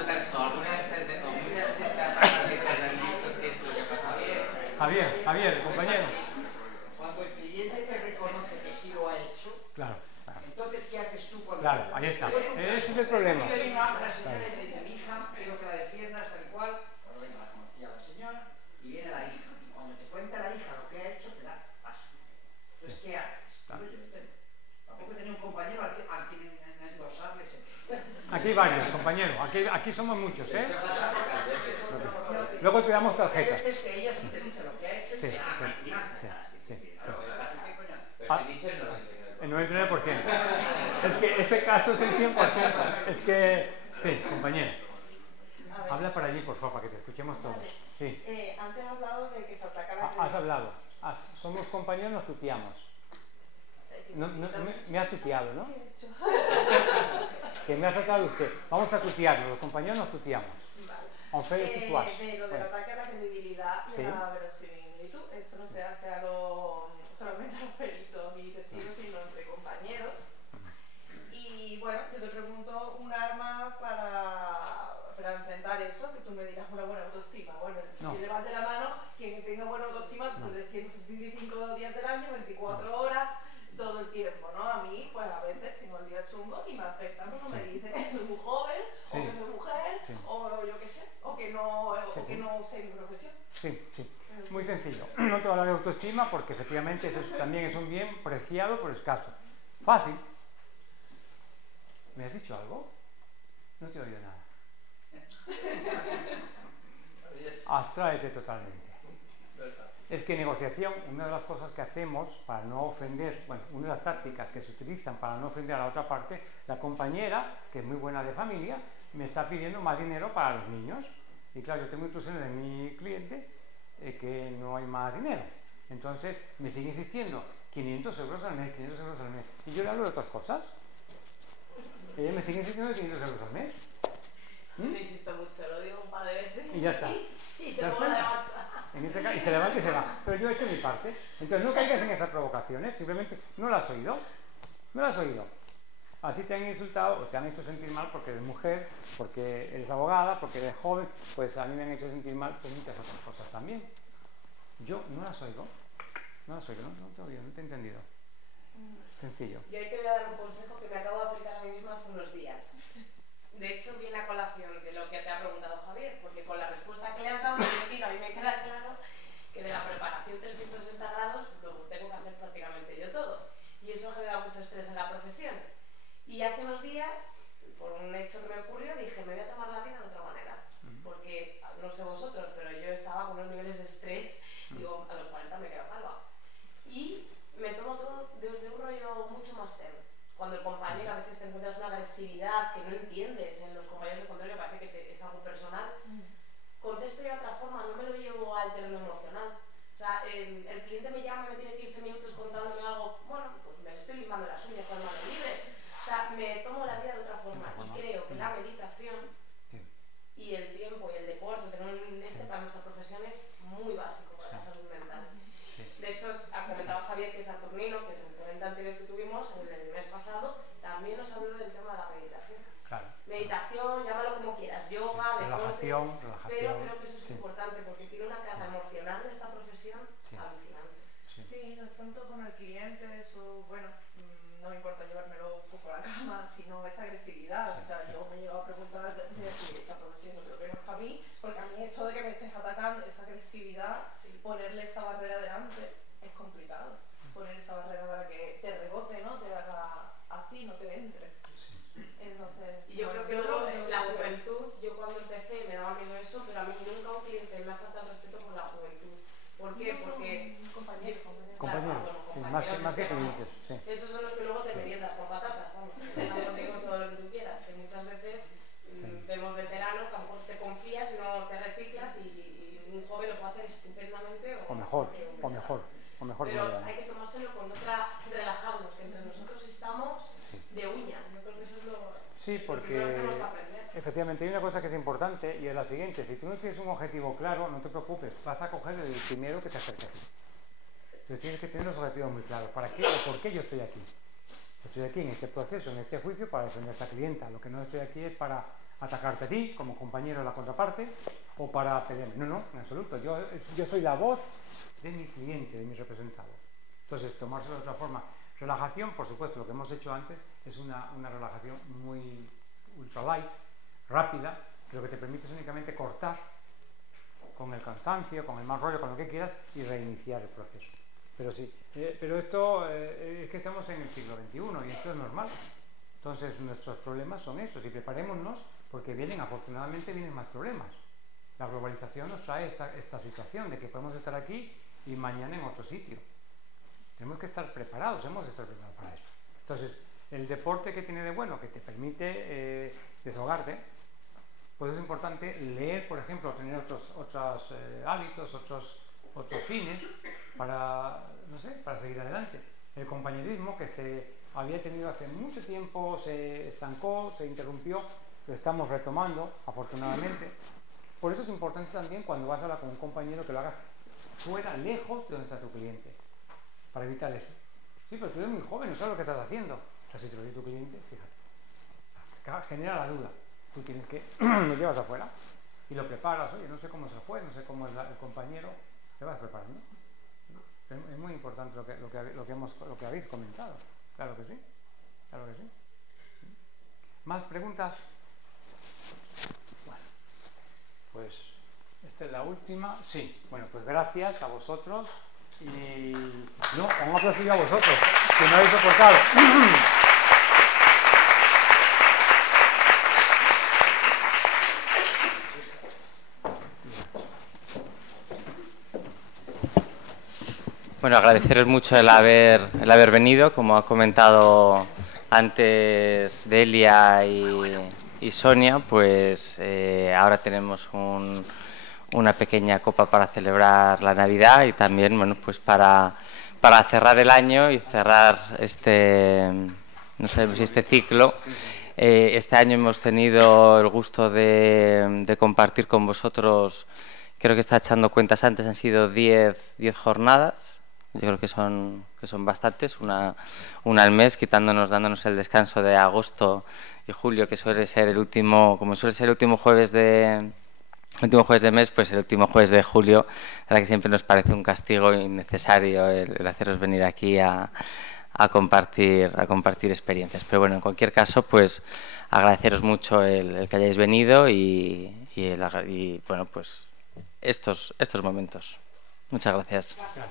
veces te ha pasado que te han dicho qué es lo que ha pasado. Javier, compañero. Cuando el cliente te reconoce que sí lo ha hecho, Claro. entonces ¿qué haces tú cuando... Claro, ahí está. Ese es el problema. Dice la señora y te dice, mi hija, quiero que la defiendas tal y cual. Bueno, venga, la conocía la señora y viene la hija. Y cuando te cuenta la hija lo que ha hecho, te da paso. Entonces, ¿qué haces? Claro. Yo tampoco tenía un compañero al quien endosarle ese... Aquí hay varios, compañero. Aquí somos muchos, ¿eh? Luego te damos tarjetas. Hay veces que ella sí te dice lo que ha hecho y te asesina. Pero si he dicho el 99%. El 99%. Es que ese caso es el 100%. Es que... Sí, compañero. Habla para allí, por favor, para que te escuchemos todos. Sí. Antes has hablado de que se ataca la Has hablado. Somos compañeros, nos tuteamos. Me has tuteado, ¿no? Que me ha sacado usted. Vamos a tutearnos, los compañeros nos tuteamos. De lo del ataque a la credibilidad y a la verosimilitud. Esto no se hace solamente a los peritos y testigos, sino entre compañeros. Y bueno, yo te pregunto un arma para enfrentar eso, que tú me dirás una buena autoestima. Bueno, si levante la mano, quien tenga buena autoestima, desde 365 días del año, 24 horas, todo el tiempo, ¿no? A mí, pues a veces tengo el día chungo y me afecta cuando me dicen que soy muy joven, o que soy mujer, o yo qué sé, o que no sé mi profesión. Sí, sí. Muy sencillo. No te voy a hablar de autoestima porque efectivamente eso también es un bien preciado pero escaso. Fácil. ¿Me has dicho algo? No te he oído nada. Abstráete totalmente. Es que en negociación, una de las cosas que hacemos para no ofender, bueno, una de las tácticas que se utilizan para no ofender a la otra parte, la compañera, que es muy buena de familia, me está pidiendo más dinero para los niños. Y claro, yo tengo instrucciones de mi cliente que no hay más dinero. Entonces, me sigue insistiendo, 500 euros al mes, 500 euros al mes. Y yo le hablo de otras cosas. Ella me sigue insistiendo de 500 euros al mes. No insisto mucho, lo digo un par de veces. Y ya está. Y te pongo la levanta. Y se levanta y se va. Pero yo he hecho mi parte. Entonces no caigas en esas provocaciones, simplemente no las has oído. No las has oído. A ti te han insultado o te han hecho sentir mal porque eres mujer, porque eres abogada, porque eres joven, pues a mí me han hecho sentir mal por muchas otras cosas también. Yo no las oigo. No las oigo, no te oigo, no te he entendido. Sencillo. Yo ahí te voy a dar un consejo que me acabo de aplicar a mí misma hace unos días. De hecho, viene a colación de lo que te ha preguntado Javier, porque con la respuesta que le has dado, a mí me queda claro que de la preparación 360 grados lo tengo que hacer prácticamente yo todo. Y eso genera mucho estrés en la profesión. Y hace unos días, por un hecho que me ocurrió, dije, me voy a tomar la vida de otra manera. Porque, no sé vosotros, pero yo estaba con unos niveles de estrés, digo, a los 40 me quedo calva. Y me tomo todo desde un rollo mucho más zen. Cuando el compañero a veces te encuentras una agresividad que no entiendes en los compañeros de control, que parece que es algo personal, contesto de otra forma, no me lo llevo al terreno emocional. O sea, el cliente me llama y me tiene 15 minutos contándome algo, bueno, pues me estoy limando las uñas con manos libres. O sea, me tomo la vida de otra forma y creo que la meditación y el tiempo y el deporte, para nuestra profesión es muy básico para la salud mental. De hecho, ha comentado Javier que Saturnino, que es el ponente anterior que tuvimos el mes pasado, también nos habló del tema de la meditación. Claro. Meditación, llámalo como quieras, yoga, deporte, relajación, pero creo que eso es importante porque tiene una carga emocional de esta profesión alucinante. Sí, no es tanto con el cliente, eso, bueno, no me importa llevármelo un poco a la cama, sino esa agresividad. O sea, yo me he llegado a preguntar de esta profesión, yo creo que no es para mí, porque a mí esto de que me estés atacando, esa agresividad, ponerle esa barrera delante es complicado. Poner esa barrera para que te rebote, ¿no? Te haga así, no te entre. Entonces, y yo creo que luego la juventud, yo cuando empecé me daba miedo eso, pero a mí nunca un cliente me ha faltado respeto por la juventud. ¿Por qué? Porque compañeros, más que clientes. Sí. Esos son los que luego te meriendas con patatas, vamos, están contigo todo lo que tú quieras, que muchas veces vemos veteranos que a lo mejor te confías y no te reciclas y un joven lo puede hacer estupendamente o mejor. Pero hay que tomárselo con otra, relajarnos, que entre nosotros estamos de uña. Yo creo que eso es lo porque primero que tenemos que aprender. Efectivamente, hay una cosa que es importante y es la siguiente: si tú no tienes un objetivo claro, no te preocupes, vas a coger el primero que te acerque a ti. Entonces tienes que tener los objetivos muy claros. ¿Para qué o por qué yo estoy aquí? Estoy aquí en este proceso, en este juicio, para defender a esta clienta. Lo que no estoy aquí es para atacarte a ti como compañero de la contraparte o para pelearme. No, en absoluto. Yo soy la voz de mi cliente, de mi representado. Entonces, tomárselo de otra forma. Relajación, por supuesto, lo que hemos hecho antes es una relajación muy ultra light, rápida, que lo que te permite es únicamente cortar con el cansancio, con el mal rollo, con lo que quieras y reiniciar el proceso. Pero sí, pero esto es que estamos en el siglo XXI y esto es normal. Entonces nuestros problemas son esos y preparémonos porque afortunadamente vienen más problemas. La globalización nos trae esta situación de que podemos estar aquí y mañana en otro sitio. Tenemos que estar preparados, hemos de estar preparados para eso. Entonces, el deporte que tiene de bueno, que te permite desahogarte, pues es importante leer, por ejemplo, tener otros hábitos, otros fines para seguir adelante. El compañerismo que se había tenido hace mucho tiempo se estancó, se interrumpió, lo estamos retomando, afortunadamente. Por eso es importante también cuando vas a hablar con un compañero que lo hagas fuera, lejos de donde está tu cliente, para evitar eso. Sí, pero tú eres muy joven, no sabes lo que estás haciendo. O sea, si te lo dice tu cliente, fíjate, genera la duda. Tú tienes que, lo llevas afuera y lo preparas. Oye, no sé cómo se fue, no sé cómo es el compañero, te vas preparando. Es muy importante lo que habéis comentado. Claro que sí, claro que sí. ¿Más preguntas? Bueno, pues Esta es la última. Sí, bueno, pues gracias a vosotros. Y no, un aplauso a vosotros, que me habéis soportado. Bueno, agradeceros mucho el haber venido, como ha comentado antes Delia y Sonia, pues ahora tenemos una pequeña copa para celebrar la Navidad y también, bueno, pues para cerrar el año y cerrar no sabemos si este ciclo. Este año hemos tenido el gusto de compartir con vosotros, creo que está echando cuentas antes, han sido 10 jornadas. Yo creo que son bastantes, una al mes, dándonos el descanso de agosto y julio, que suele ser el último, como suele ser el último jueves de mes, pues el último jueves de julio, a la que siempre nos parece un castigo innecesario el haceros venir aquí a compartir experiencias. Pero bueno, en cualquier caso, pues agradeceros mucho el que hayáis venido y bueno, pues estos momentos. Muchas gracias. Gracias.